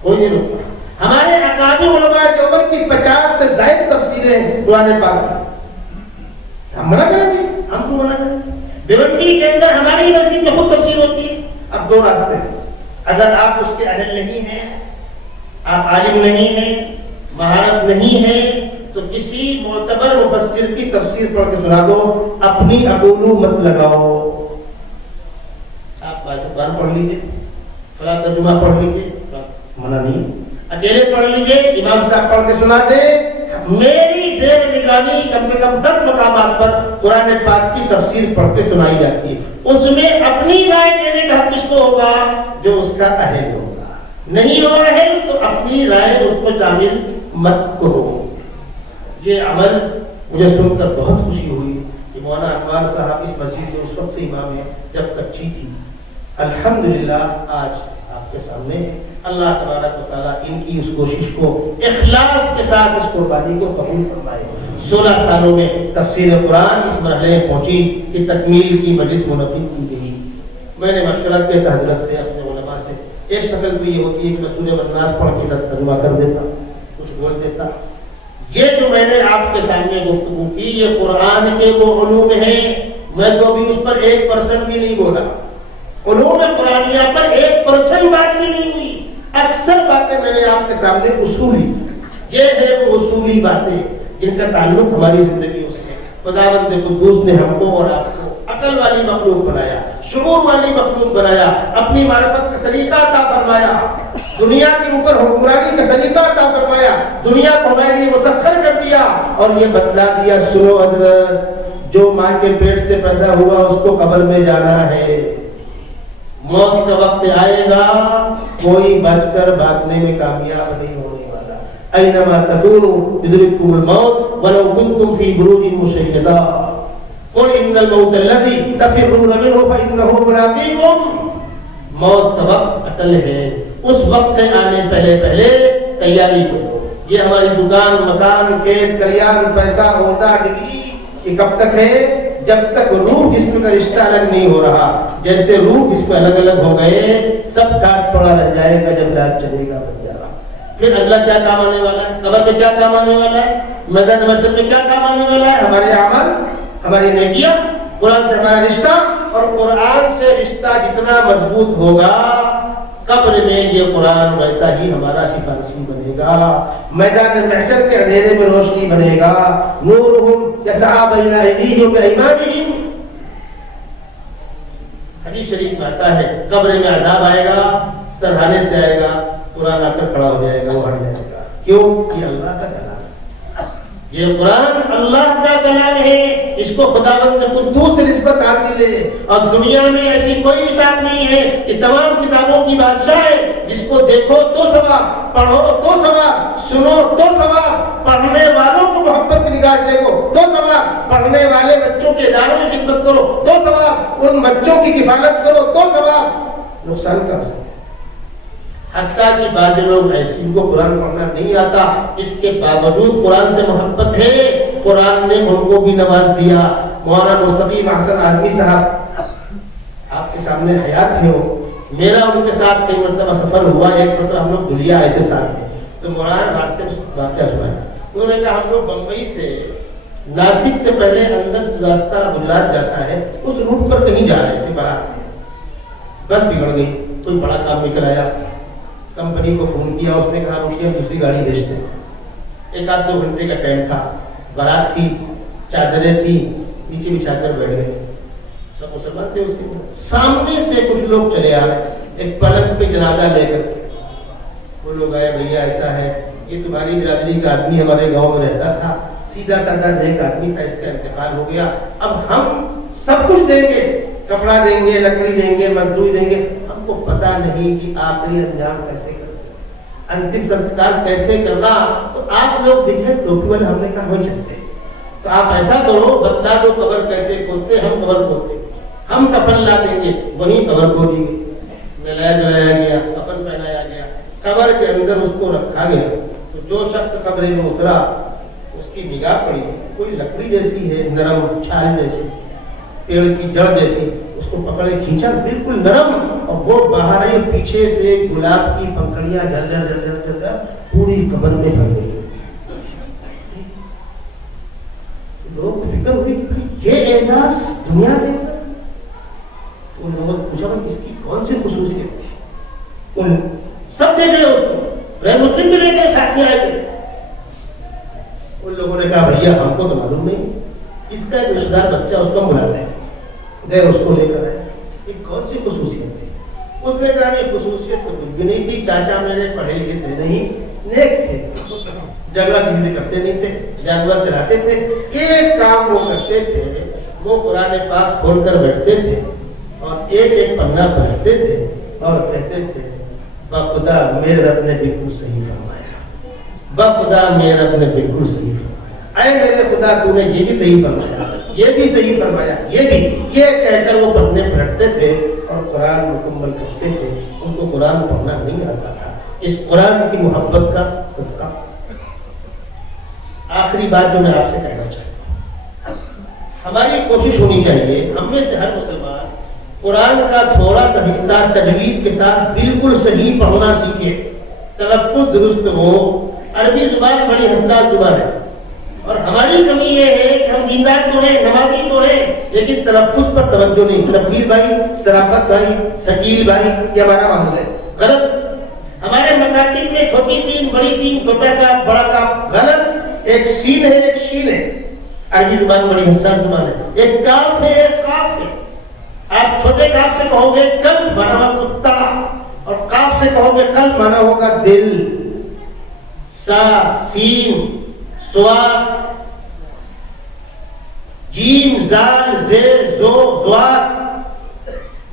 کوئی نہیں روکتا. ہمارے اکابر علماء دیوبند کی 50 سے زائد تفسیریں قرآن پاک کی. ہم منع کریں گے؟ ہم تو منع کریں گے. بھیونڈی کے اندر ہماری مسجد میں خود تفسیر ہوتی ہے. اب 2 راستے ہیں. اگر آپ اس کے اہل نہیں ہیں، آپ عالم نہیں ہیں، مہارت نہیں ہے، تو کسی معتبر مفسر کی تفسیر پڑھ کے سنا دو. اپنی اقولو مت لگاؤ. آپ قرآن پڑھ لیجیے، فلاں ترجمہ پڑھ لیجیے، منع نہیں. اکیلے پڑھ لیجیے، امام صاحب پڑھ کے سنا دے. میری زیر نگرانی کم سے کم 10 مقامات پر قرآن پاک کی تفسیر پڑھ کے سنائی جاتی ہے. اس میں اپنی رائے دینے کا حق اس کو ہوگا جو اس کا اہل ہوگا. نہیں ہو اہل تو اپنی رائے اس کو شامل مت کرو. یہ عمل مجھے سن کر بہت خوشی ہوئی کہ مولانا انوار صاحب اس مسجد میں اس وقت سے امام ہیں جب کچی تھی. الحمدللہ آج آپ کے سامنے اللہ تبارک و تعالیٰ ان کی اس کوشش کو اخلاص کے ساتھ اس قربانی کو قبول فرمائے. 16 سالوں میں تفسیر قرآن اس مرحلے میں پہنچی کہ تکمیل کی مجلس منعقد کی گئی. میں نے مشورہ کیا تھا حضرت سے، اپنے علماء سے. ایک شکل تو یہ ہوتی ہے کہ میں سورہ الناس پڑھ کے ترجمہ کر دیتا، کچھ بول دیتا. یہ جو میں نے آپ کے سامنے گفتگو کی یہ قرآن کے وہ علوم ہیں. میں تو ابھی اس پر 1% بھی نہیں بولا. علوم قرآنیہ پر 1% بات بھی نہیں ہوئی. اکثر باتیں میں نے آپ کے سامنے اصولی، یہ ہے وہ اصولی باتیں جن کا تعلق ہماری زندگیوں سے. خداوند قدوس نے ہم کو اور آپ کو عقل والی مخلوق بنایا، شعور والی مخلوق بنایا، اپنی معرفت کا سلیقہ عطا فرمایا، دنیا کے اوپر حکمرانی کا سلیقہ عطا فرمایا، دنیا کو ہمارے لیے مسخر کر دیا اور یہ بتلا دیا سنو حضرت جو ماں کے پیٹ سے پیدا ہوا اس کو قبر میں جانا ہے. موت کا وقت آئے گا، کوئی بچ کر بھاگنے میں کامیاب نہیں ہونے والا. اینما تکونوا یدرککم الموت ولو کنتم فی بروج مشیدہ. قل ان الموت الذی تفرون منہ فانہ ملاقیکم. موت کا وقت اٹل ہے، اس وقت سے آنے پہلے تیاری کرو. یہ ہماری دکان، مکان، کھیت، کلیان، پیسہ، عہدہ، ڈگری، یہ کب تک ہے؟ جب تک روح جسم کا رشتہ الگ نہیں ہو رہا. جیسے روح جسم الگ الگ ہو گئے سب کاٹ پڑا رہ جائے گا جب رات چلے گا بچہ. پھر اگلا کیا کام آنے والا ہے؟ قبر میں کیا کام آنے والا ہے؟ میدان محشر میں کیا کام آنے والا ہے؟ ہمارے عمل، ہماری نیکیاں، قرآن سے ہمارا رشتہ، اور قرآن سے رشتہ جتنا مضبوط ہوگا قبر میں یہ قرآن ویسا ہی ہمارا شفاعی بنے گا، میدان محشر کے اندھیرے میں روشنی بنے گا، نورہم یسعی بین ایدیہم وایمانہم۔ حدیث شریف میں آتا ہے قبر میں عذاب آئے گا، سرہانے سے آئے گا، قرآن آ کر کھڑا ہو جائے گا، وہ ہٹ جائے گا۔ کیوں؟ یہ اللہ کا کلام ہے، یہ قرآن اللہ کا کلام ہے، اس کو خداوند قدوس سے نسبت حاصل ہے، اور دنیا میں ایسی کوئی کتاب نہیں ہے کہ تمام کتابوں کی بادشاہ ہے، جس کو دیکھو تو ثواب، پڑھو تو ثواب، سنو تو ثواب، پڑھنے والوں کو محبت کی نگاہ دیکھو تو ثواب، پڑھنے والے بچوں کے اداروں کی خدمت کرو تو ثواب، ان بچوں کی کفالت کرو تو ثواب۔ نقصان کا اثر، حتیٰ کہ بعض لوگ ایسے ان کو قرآن پڑھنا نہیں آتا، اس کے باوجود قرآن سے محبت ہے، قرآن نے ان کو بھی نواز دیا۔ مولانا مستقیم احسن آدمی صاحب آپ کے سامنے حیات ہے، وہ میرا ان کے ساتھ کئی مرتبہ سفر ہوا، ایک مرتبہ ہم لوگ دھلیا آئے تھے ساتھ میں، تو مولانا راستے میں واقعہ سنا، انہوں نے کہا ہم لوگ بمبئی سے ناسک سے پہلے اندر راستہ گجرات جاتا ہے، اس روٹ پر کہیں جا رہے تھے، بس بگڑ گئی، کوئی بڑا کام نکل آیا، کمپنی کو فون کیا، اس نے کہا روکیے ہم دوسری گاڑی بھیجتے ہیں، ایک آدھ 2 گھنٹے کا ٹائم تھا، بارات تھی، چادریں تھی، نیچے بچھا کر بیٹھ گئے، سب مسلمان تھے اس کے، سامنے سے کچھ لوگ چلے آ رہے، ایک پلنگ پہ جنازہ لے کر، وہ لوگ آئے، بھیا ایسا ہے، یہ تمہاری برادری کا آدمی ہمارے گاؤں میں رہتا تھا، سیدھا سادہ نیک آدمی تھا، اس کا انتقال ہو گیا، اب ہم سب کچھ دیں گے، کپڑا دیں گے، لکڑی دیں گے، مزدوری دیں گے، ہم کو پتا نہیں کہ آخری انجام کیسے کرنا، انتم سنسکار کیسے کرنا، تو آپ لوگ دیکھیں ٹوپی والے، ہم نے کہا ہو چلتے، تو آپ ایسا کرو، بتا دو قبر کیسے کھودتے، ہم قبر کھودتے، ہم کفن لا دیں گے، وہیں قبر کھودی گئی، ملایا جلایا گیا، کفن پہنایا گیا، قبر کے اندر اس کو رکھا گیا، تو جو شخص قبر میں اترا اس کی نگاہ پڑی، کوئی لکڑی جیسی ہے، نرم چھال جیسی، پیڑ کی جڑ جیسی، اس کو پکڑے کھینچا، بالکل نرم، اور وہ باہر آئی، پیچھے سے گلاب کی پنکھڑیاں جھر جھر جھر جھر جھر جھر پوری قبر میں بھر گئی۔ لوگ فکر ہوئی یہ احساس دنیا کے اندر، ان لوگوں نے پوچھا اس کی کون سی خصوصیت تھی، ان سب دیکھ رہے اس کو، رحمت بھی دیکھ رہے، ساتھ میں آئے تھے، ان لوگوں نے کہا بھیا ہم کو تو معلوم نہیں، اس کا ایک رشتہ دار بچہ اس کو بلاتے ہیں، گئے اس کو لے کر آئے، یہ کون سی خصوصیت تھی؟ اس نے کہا یہ خصوصیت تو کچھ بھی نہیں تھی، چاچا میرے پڑھے لکھے تھے نہیں، نیک تھے، جھگڑا کسی سے کرتے نہیں تھے، جانور چلاتے تھے، ایک کام وہ کرتے تھے، وہ قرآن پاک کھول کر بیٹھتے تھے اور ایک ایک پنہ پڑھتے تھے اور کہتے تھے بخدا میرے رب نے بالکل صحیح فرمایا، بخدا میرے رب نے بالکل صحیح فرمایا، اے میرے خدا تو نے یہ بھی صحیح فرمایا، یہ بھی صحیح فرمایا، یہ بھی، یہ کہہ کر وہ پڑھنے پلٹتے تھے اور قرآن مکمل کرتے تھے۔ ان کو قرآن پڑھنا نہیں آتا تھا، اس قرآن کی محبت کا صدقہ۔ آخری بات جو میں آپ سے کہنا چاہتا ہوں، ہماری کوشش ہونی چاہیے، ہم میں سے ہر مسلمان قرآن کا تھوڑا سا حصہ تجوید کے ساتھ بالکل صحیح پڑھنا سیکھے، تلفظ درست ہو۔ عربی زبان بڑی حساس زبان ہے، اور ہماری کمی یہ ہے کہ ہم دیندار تو ہیں، نمازی تو ہیں، لیکن تلفظ پر توجہ نہیں۔ سفیر بھائی، شرافت بھائی، شکیل بھائی، یہ ہمارا معمول ہے، غلط۔ ہمارے مکاتب میں چھوٹی سین، بڑی سین، چھوٹا کاف، بڑا کاف، غلط۔ ایک سین ہے، ایک شین ہے۔ عربی زبان بڑی حساس زبان ہے، ایک کاف ہے، ایک قاف ہے۔ آپ چھوٹے کاف سے کہو گے قلب، مانا ہوگا کتا، اور قاف سے کہو گے قلب، مانا ہوگا دل۔ سا، سین، سواد، جیم، زال، زیر، زو، زواد،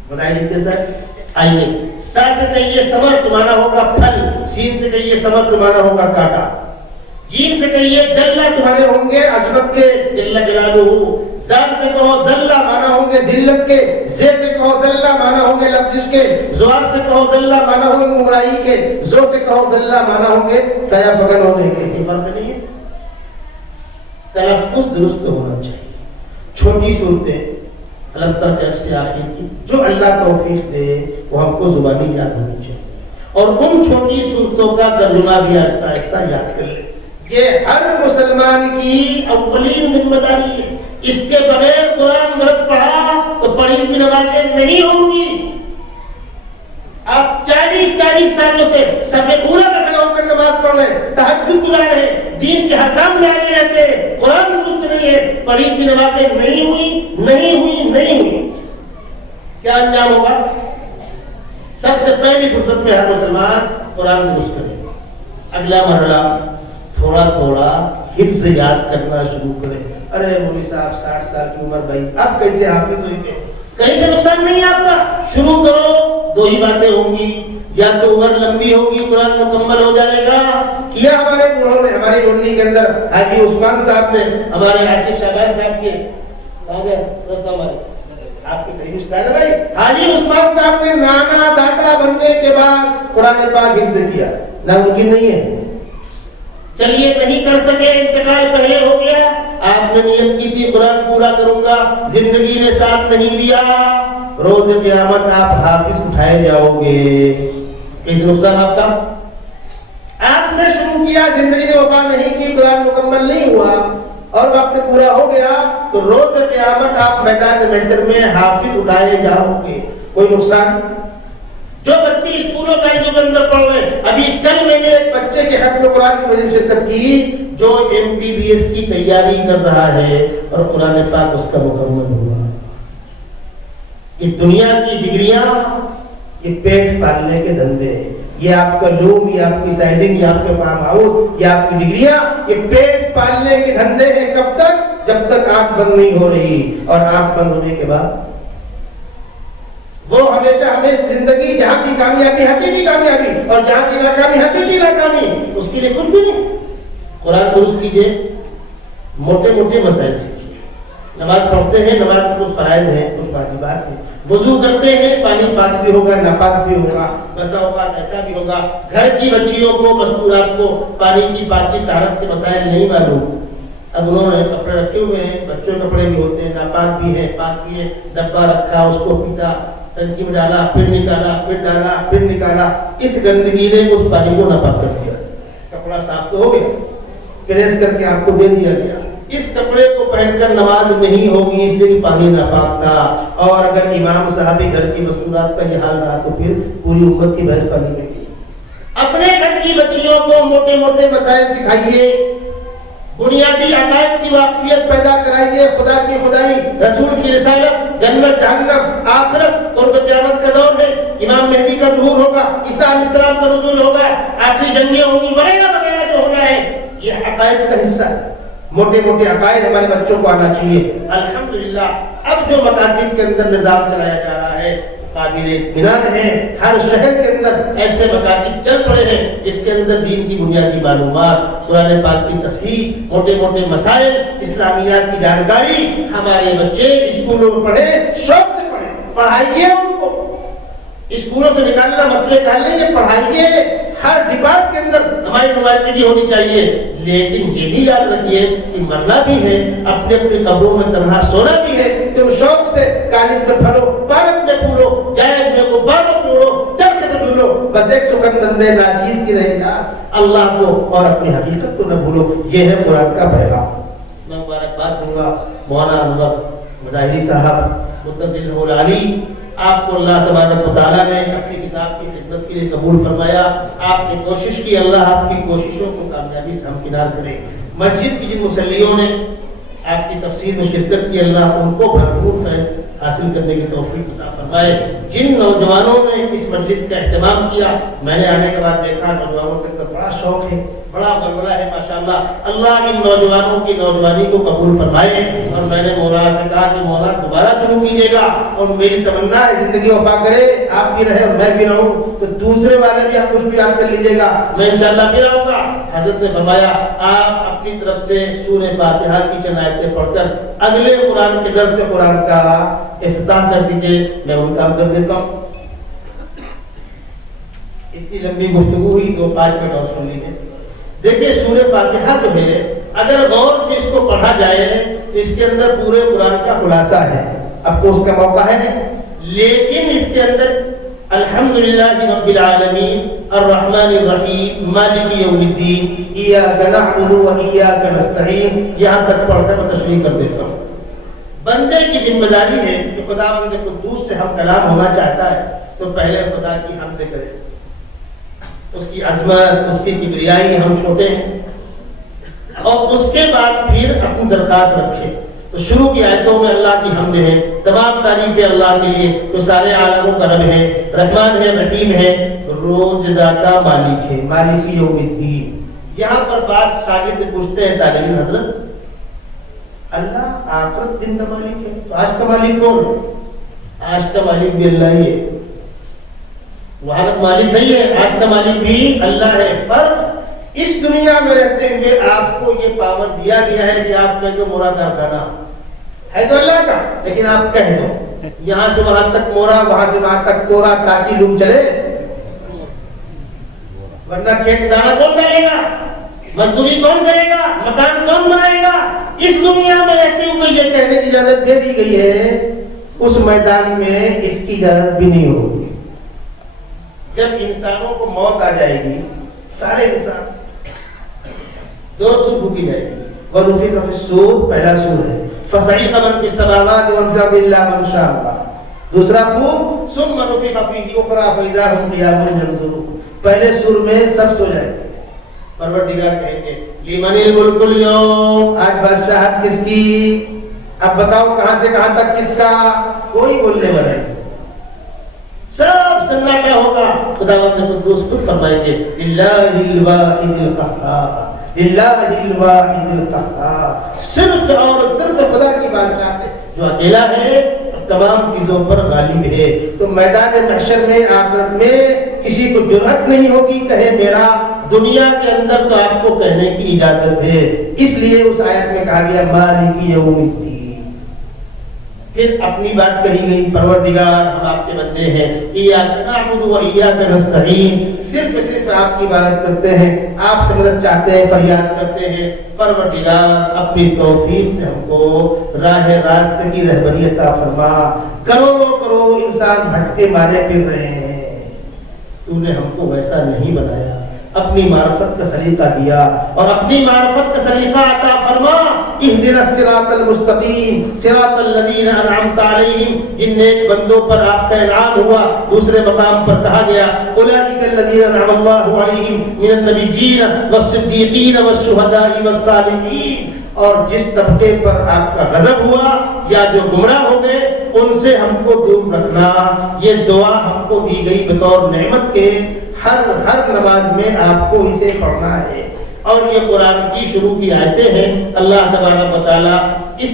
بتائیے کیسا ہے؟ آئیے، سا سے کہیے سمر، تمہارا ہوگا پھل، سین سے کہیے سمر، تمہارا ہوگا کاٹا، جیم سے کہیے جلہ، تمہارے ہوں گے عظمت کے، جل جلالہ، زال سے کہو ذلہ، مانا ہوں گے ذلت کے، زے سے کہو ذلہ، مانا ہوں گے لفظ کے، زواد سے کہو ذلہ، مانا ہوں گے گمراہی کے، زو سے کہو ذلہ، مانا ہوں گے سایہ فگن ہونے کے۔ یہ فرق نہیں ہے، تلفظ درست ہونا چاہیے۔ چھوٹی صورتیں الم تر کیف سے آخر کی، جو اللہ توفیق دے وہ ہم کو زبانی یاد ہونی چاہیے، اور ان چھوٹی صورتوں کا ترجمہ بھی آہستہ آہستہ یاد کر لیں۔ یہ ہر مسلمان کی اولین ذمہ داری ہے. اس کے بغیر قرآن مرد پڑھا تو پڑھی ہوئی نمازیں نہیں ہوں گی. آپ 40 سالوں سے صف اولا پہ کھڑے ہو کر نماز پڑھ رہے ہیں, تہجد گزار رہے ہیں, دین کے حکام میں آگے رہتے ہیں, قرآن درست نہیں ہے, پڑھی ہوئی نمازیں نہیں ہوئی, کیا انجام ہوگا؟ سب سے پہلی فرصت میں ہر مسلمان قرآن درست کرے. اگلا مرحلہ تھوڑا تھوڑا حفظ یاد کرنا شروع کرے. ارے مولوی صاحب 60 سال کی عمر, بھائی آپ کیسے حافظ ہوئی گے؟ کہیں سے نقصان نہیں ہے آپ کا. شروع کرو, 2 ہی باتیں ہوں گی, یا تو عمر لمبی ہوگی, قرآن مکمل ہو جائے گا. کیا ہمارے گروہوں نے, ہماری منڈی کے اندر حاجی عثمان صاحب نے, ہمارے آصف شعبان صاحب کے آپ کے قریبی رشتہ ہے بھائی, حاجی عثمان صاحب نے نانا دادا بننے کے بعد قرآن پاک حفظ کیا. ناممکن نہیں ہے. چلیے نہیں کر سکے, انتقال پہلے ہو گیا, آپ نے نیت کی تھی قرآن پورا کروں گا, زندگی نے ساتھ نہیں دیا, روز قیامت آپ حافظ اٹھائے جاؤ گے. کس نقصان آپ کا؟ آپ نے شروع کیا, زندگی نے وفا نہیں کی, قرآن مکمل نہیں ہوا اور وقت پورا ہو گیا, تو روز قیامت آپ میدان محشر میں حافظ اٹھائے جاؤ گے. کوئی نقصان؟ جو بچے اسکولوں کالجوں کے اندر پڑھ رہے ہیں, ابھی کل میں نے ایک بچے کے حق میں قرآن کی مجلس شرکت کی جو MBBS کی تیاری کر رہا ہے اور قرآن پاک اس کا مکمل ہوا. یہ دنیا کی ڈگریاں, یہ پیٹ پالنے کے دھندے ہیں. یہ آپ کا لوم, یہ آپ کی سائزنگ, یہ آپ کے فارم ہاؤس, یہ آپ کی ڈگریاں, یہ پیٹ پالنے کے دھندے ہیں. کب تک؟ جب تک آنکھ بند نہیں ہو رہی, اور آنکھ بند ہونے کے بعد وہ ہمیشہ ہمیں زندگی جہاں کی کامیابی حقیقی کامیابی اور جہاں کی ناکامی حقیقی ناکامی, اس کے لیے کچھ بھی نہیں. قرآن درست کیجئے, موٹے موٹے مسائل سیکھیے. نماز پڑھتے ہیں, نماز کے کچھ فرائض ہیں, کچھ واجبات ہیں. وضو کرتے ہیں, پانی پاک بھی ہوگا, ناپاک بھی ہوگا, بسا اوقات ایسا بھی ہوگا. گھر کی بچیوں کو, مستورات کو پانی کی پاکی طہارت کے مسائل نہیں معلوم. اب انہوں نے کپڑے رکھے ہوئے ہیں, بچوں کے کپڑے بھی ہوتے ہیں, ناپاک بھی ہیں, پاک بھی ہے, ڈبہ رکھا, اس کو پیٹا, ٹنکی میں ڈالا, پھر نکالا, پھر ڈالا, پھر نکالا. اس گندگی نے اس پانی کو ناپاک کر دیا. کپڑا صاف تو ہو گیا, پریس کر کے آپ کو دے دیا گیا. اس کپڑے کو پہن کر نماز نہیں ہوگی, اس لیے کہ پانی ناپاک تھا. اور اگر امام صاحب گھر کی مستورات کا یہ حال رہا تو پھر پوری امت کی بحث پانی میں گئی. اپنے گھر کی بچیوں کو موٹے موٹے مسائل سکھائیے, بنیادی عقائد کی واقفیت پیدا کرائیے. خدا کی خدائی, رسول کی رسالت, جنت جہنم, آخرت, قرب قیامت کا دور ہے, امام مہدی کا ظہور ہوگا, عیسیٰ علیہ السلام کا نزول ہوگا, آخری جنگیں ہوں گی, وغیرہ وغیرہ جو ہونا ہے, یہ عقائد کا حصہ ہے. موٹے موٹے عقائد ہمارے بچوں کو آنا چاہیے. الحمدللہ اب جو مکاتب کے اندر نظام چلایا جا رہا ہے قابل اطمینان ہے. ہر شہر کے اندر ایسے مکاتب چل پڑے ہیں جس کے اندر دین کی بنیادی معلومات, قرآن پاک کی تصحیح, موٹے موٹے مسائل, اسلامیات کی جانکاری. ہمارے بچے اسکولوں میں پڑھیں, شوق سے پڑھیں, پڑھائیے ان کو. اسکولوں سے نکالنا مسئلے کا حل نہیں ہے, پڑھائیے. ہر ڈپارٹ کے اندر ہماری نمائندگی ہونی چاہیے. لیکن یہ بھی یاد رکھیے کہ مرنا بھی ہے, اپنے اپنے قبروں میں تنہا سونا بھی ہے. تم شوق سے کالج میں پھلو, پارک میں پھولو, جائز میں کو باروں پھولو, چرچ میں جھولو, بس ایک سکندر ناچیز کی رہے گا, اللہ کو اور اپنی حقیقت کو نہ بھولو. یہ ہے قرآن کا پیغام. میں مبارکباد دوں گا مولانا انور مظاہری صاحب متصل علی, آپ کو اللہ تبارک و تعالیٰ نے اپنی کتاب کی خدمت کے لیے قبول فرمایا. آپ نے کوشش کی, اللہ آپ کی کوششوں کو کامیابی سے ہمکنار کرے. مسجد کی جن مصلیوں نے آپ کی تفسیر میں شرکت کی, اللہ ان کو بھرپور فیض حاصل کرنے کی توفیق عطا فرمائے. جن نوجوانوں نے اس مجلس کا اہتمام کیا, میں نے آنے کے بعد دیکھا نوجوانوں کے اندر بڑا شوق ہے, بڑا بلبلہ ہے ماشاءاللہ. اللہ ان نوجوانوں کی نوجوانی کو قبول فرمائے. اور میں نے مولانا سے کہا کہ مولانا دوبارہ شروع کیجیے گا, اور میری تمنا ہے زندگی وفا کرے, آپ بھی رہے اور میں بھی رہوں, تو دوسرے والے بھی آپ کچھ بھی یاد کر لیجیے گا, میں انشاءاللہ بھی رہوں گا. حضرت نے فرمایا آپ اپنی طرف سے سورہ فاتحہ کی چند آیتیں پڑھ کر اگلے قرآن کے درس قرآن کا افتتاح کر دیجیے. میں وہ کام کر دیتا ہوں. اتنی لمبی گفتگو ہوئی, 2-5 منٹ اور سن لیجیے. دیکھیے سورہ فاتحہ جو ہے, اگر غور سے اس کو پڑھا جائے تو اس کے اندر پورے قرآن کا خلاصہ ہے. اب تو اس کا موقع ہے نہیں, لیکن اس کے اندر الحمدللہ رب العالمین الرحمن الرحیم مالک یوم الدین ایاک نعبد و ایاک نستعین، یہاں تک پڑھ کر میں تشریح کر دیتا ہوں۔ بندے کی ذمہ داری ہے کہ خداوند قدوس سے ہم کلام ہونا چاہتا ہے تو پہلے خدا کی حمد کرے، اس کی عظمت، اس کی کبریائی، ہم چھوٹے ہیں، اور اس کے بعد پھر اپنی درخواست رکھے۔ تو شروع کی آیتوں میں اللہ کی حمد ہے، تمام تعریفیں اللہ کے لیے جو سارے عالموں کا رب ہے، رحمان ہے، رحیم ہے، روزدہ کا مالک ہے، مالک یوم الدین۔ یہاں پر بعض شاگرد پوچھتے ہیں تعلیم حضرت، اللہ آخرت دن کا مالک ہے تو آج کا مالک کون ہے؟ آج کا مالک بھی اللہ ہی ہے، وحدت مالک نہیں ہے، آج کا مالک بھی اللہ ہے۔ فرق اس دنیا میں رہتے ہوئے آپ کو یہ پاور دیا گیا ہے کہ آپ کہہ دو مورا کارخانہ ہے تو اللہ کا، لیکن آپ کہہ دو یہاں سے وہاں تک مورا، وہاں سے وہاں تک تورا، تاکہ لوگ چلے، ورنہ کھیت دانا کون ڈالے گا، مزدوری کون کرے گا، مکان کون بنائے گا؟ اس دنیا میں رہتے ہوئے یہ کہنے کی اجازت دے دی گئی ہے، اس میدان میں اس کی اجازت بھی نہیں ہوگی۔ جب انسانوں کو موت آ جائے گی، سارے انسان دو سور بھوکی جائے گی، وَنُفِخَ فِي الصُّورِ پہلا سور ہے، فَصَعِقَ مَن فِي السَّمَاوَاتِ وَمَن فِي الْأَرْضِ إِلَّا مَن شَاءَ اللَّهُ، دوسرا پھونک ثُمَّ نُفِخَ فِيهِ أُخْرَىٰ فَإِذَا هُمْ قِيَامٌ يَنظُرُونَ، پہلے سور میں سب سو جائے گے، پروردگار کہیں گے لِمَنِ الْمُلْكُ الْيَوْمَ، آج بادشاہت کس کی؟ اب بتاؤ کہاں سے کہاں تک کس کا؟ کوئی بولنے والا نہیں، سب سناٹا ہوگا۔ خداوند قدوس خود فرمائیں گے للہ الواحد القہار، للہ الواحد القہار، صرف اور صرف خدا کی بادشاہت ہے جو اکیلا ہے، تمام چیزوں پر غالب ہے۔ تو میدان محشر میں، آخرت میں کسی کو جرأت نہیں ہوگی کہے میرا، دنیا کے اندر تو آپ کو کہنے کی اجازت ہے۔ اس لیے اس آیت میں کہا گیا مالک یوم الدین، پھر اپنی بات کہی گئی پروردگار ہم آپ کے بندے ہیں، ایاک نعبد و ایاک نستعین، صرف آپ کی عبادت کرتے ہیں، آپ سے مدد چاہتے ہیں، فریاد کرتے ہیں، پروردگار اپنی توفیق سے ہم کو راہ راست کی رہبری عطا فرما۔ کروڑوں انسان بھٹکے مارے پھر رہے ہیں، تو نے ہم کو ویسا نہیں بنایا، اپنی معرفت کا سلیقہ دیا اور اپنی معرفت کا سلیقہ عطا فرما۔ اہدنا الصراط المستقیم صراط الذین انعمت علیہم، جن نیک بندوں پر آپ کا انعام ہوا۔ دوسرے مقام پر کہا گیا اولئک الذین انعم اللہ علیہم من النبیین والصدیقین والشہداء والصالحین، اور جس طبقے پر آپ کا غضب ہوا یا جو گمراہ ہو گئے ان سے ہم کو دور رکھنا۔ یہ دعا ہم کو دی گئی بطور نعمت کے، ہر نماز میں آپ کو اسے پڑھنا ہے۔ اور یہ قرآن کی شروع کی آیتیں ہیں۔ اللہ تبارک و تعالیٰ اس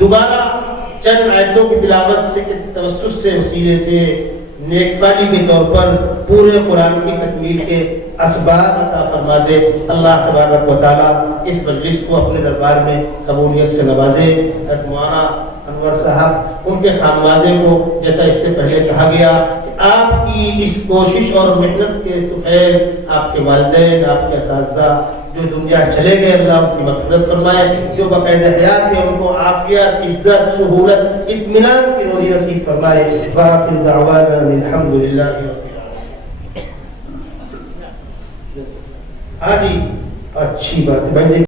دوبارہ چند آیتوں کی تلاوت سے توسط سے وسیلے سے نیک فالی کے طور پر پورے قرآن کی تکمیل کے اسباب عطا فرما دے۔ اللہ تبارک و تعالیٰ اس مجلس کو اپنے دربار میں قبولیت سے نوازے۔ مولانا انور صاحب، ان کے خانوادے کو جیسا اس سے پہلے کہا گیا کہ آپ کی اس کوشش اور محنت کے طفیل آپ کے والدین، آپ کے اساتذہ جو دنیا چلے گئے، اللہ ان کی مغفرت فرمائے، جو باقاعدہ حیات ہے ان کو عافیت، عزت، سہولت، اطمینان کی روزی نصیب فرمائے۔ وآخر دعوانا الحمدللہ رب العالمین۔ ہاں جی، اچھی بات ہے بھائی۔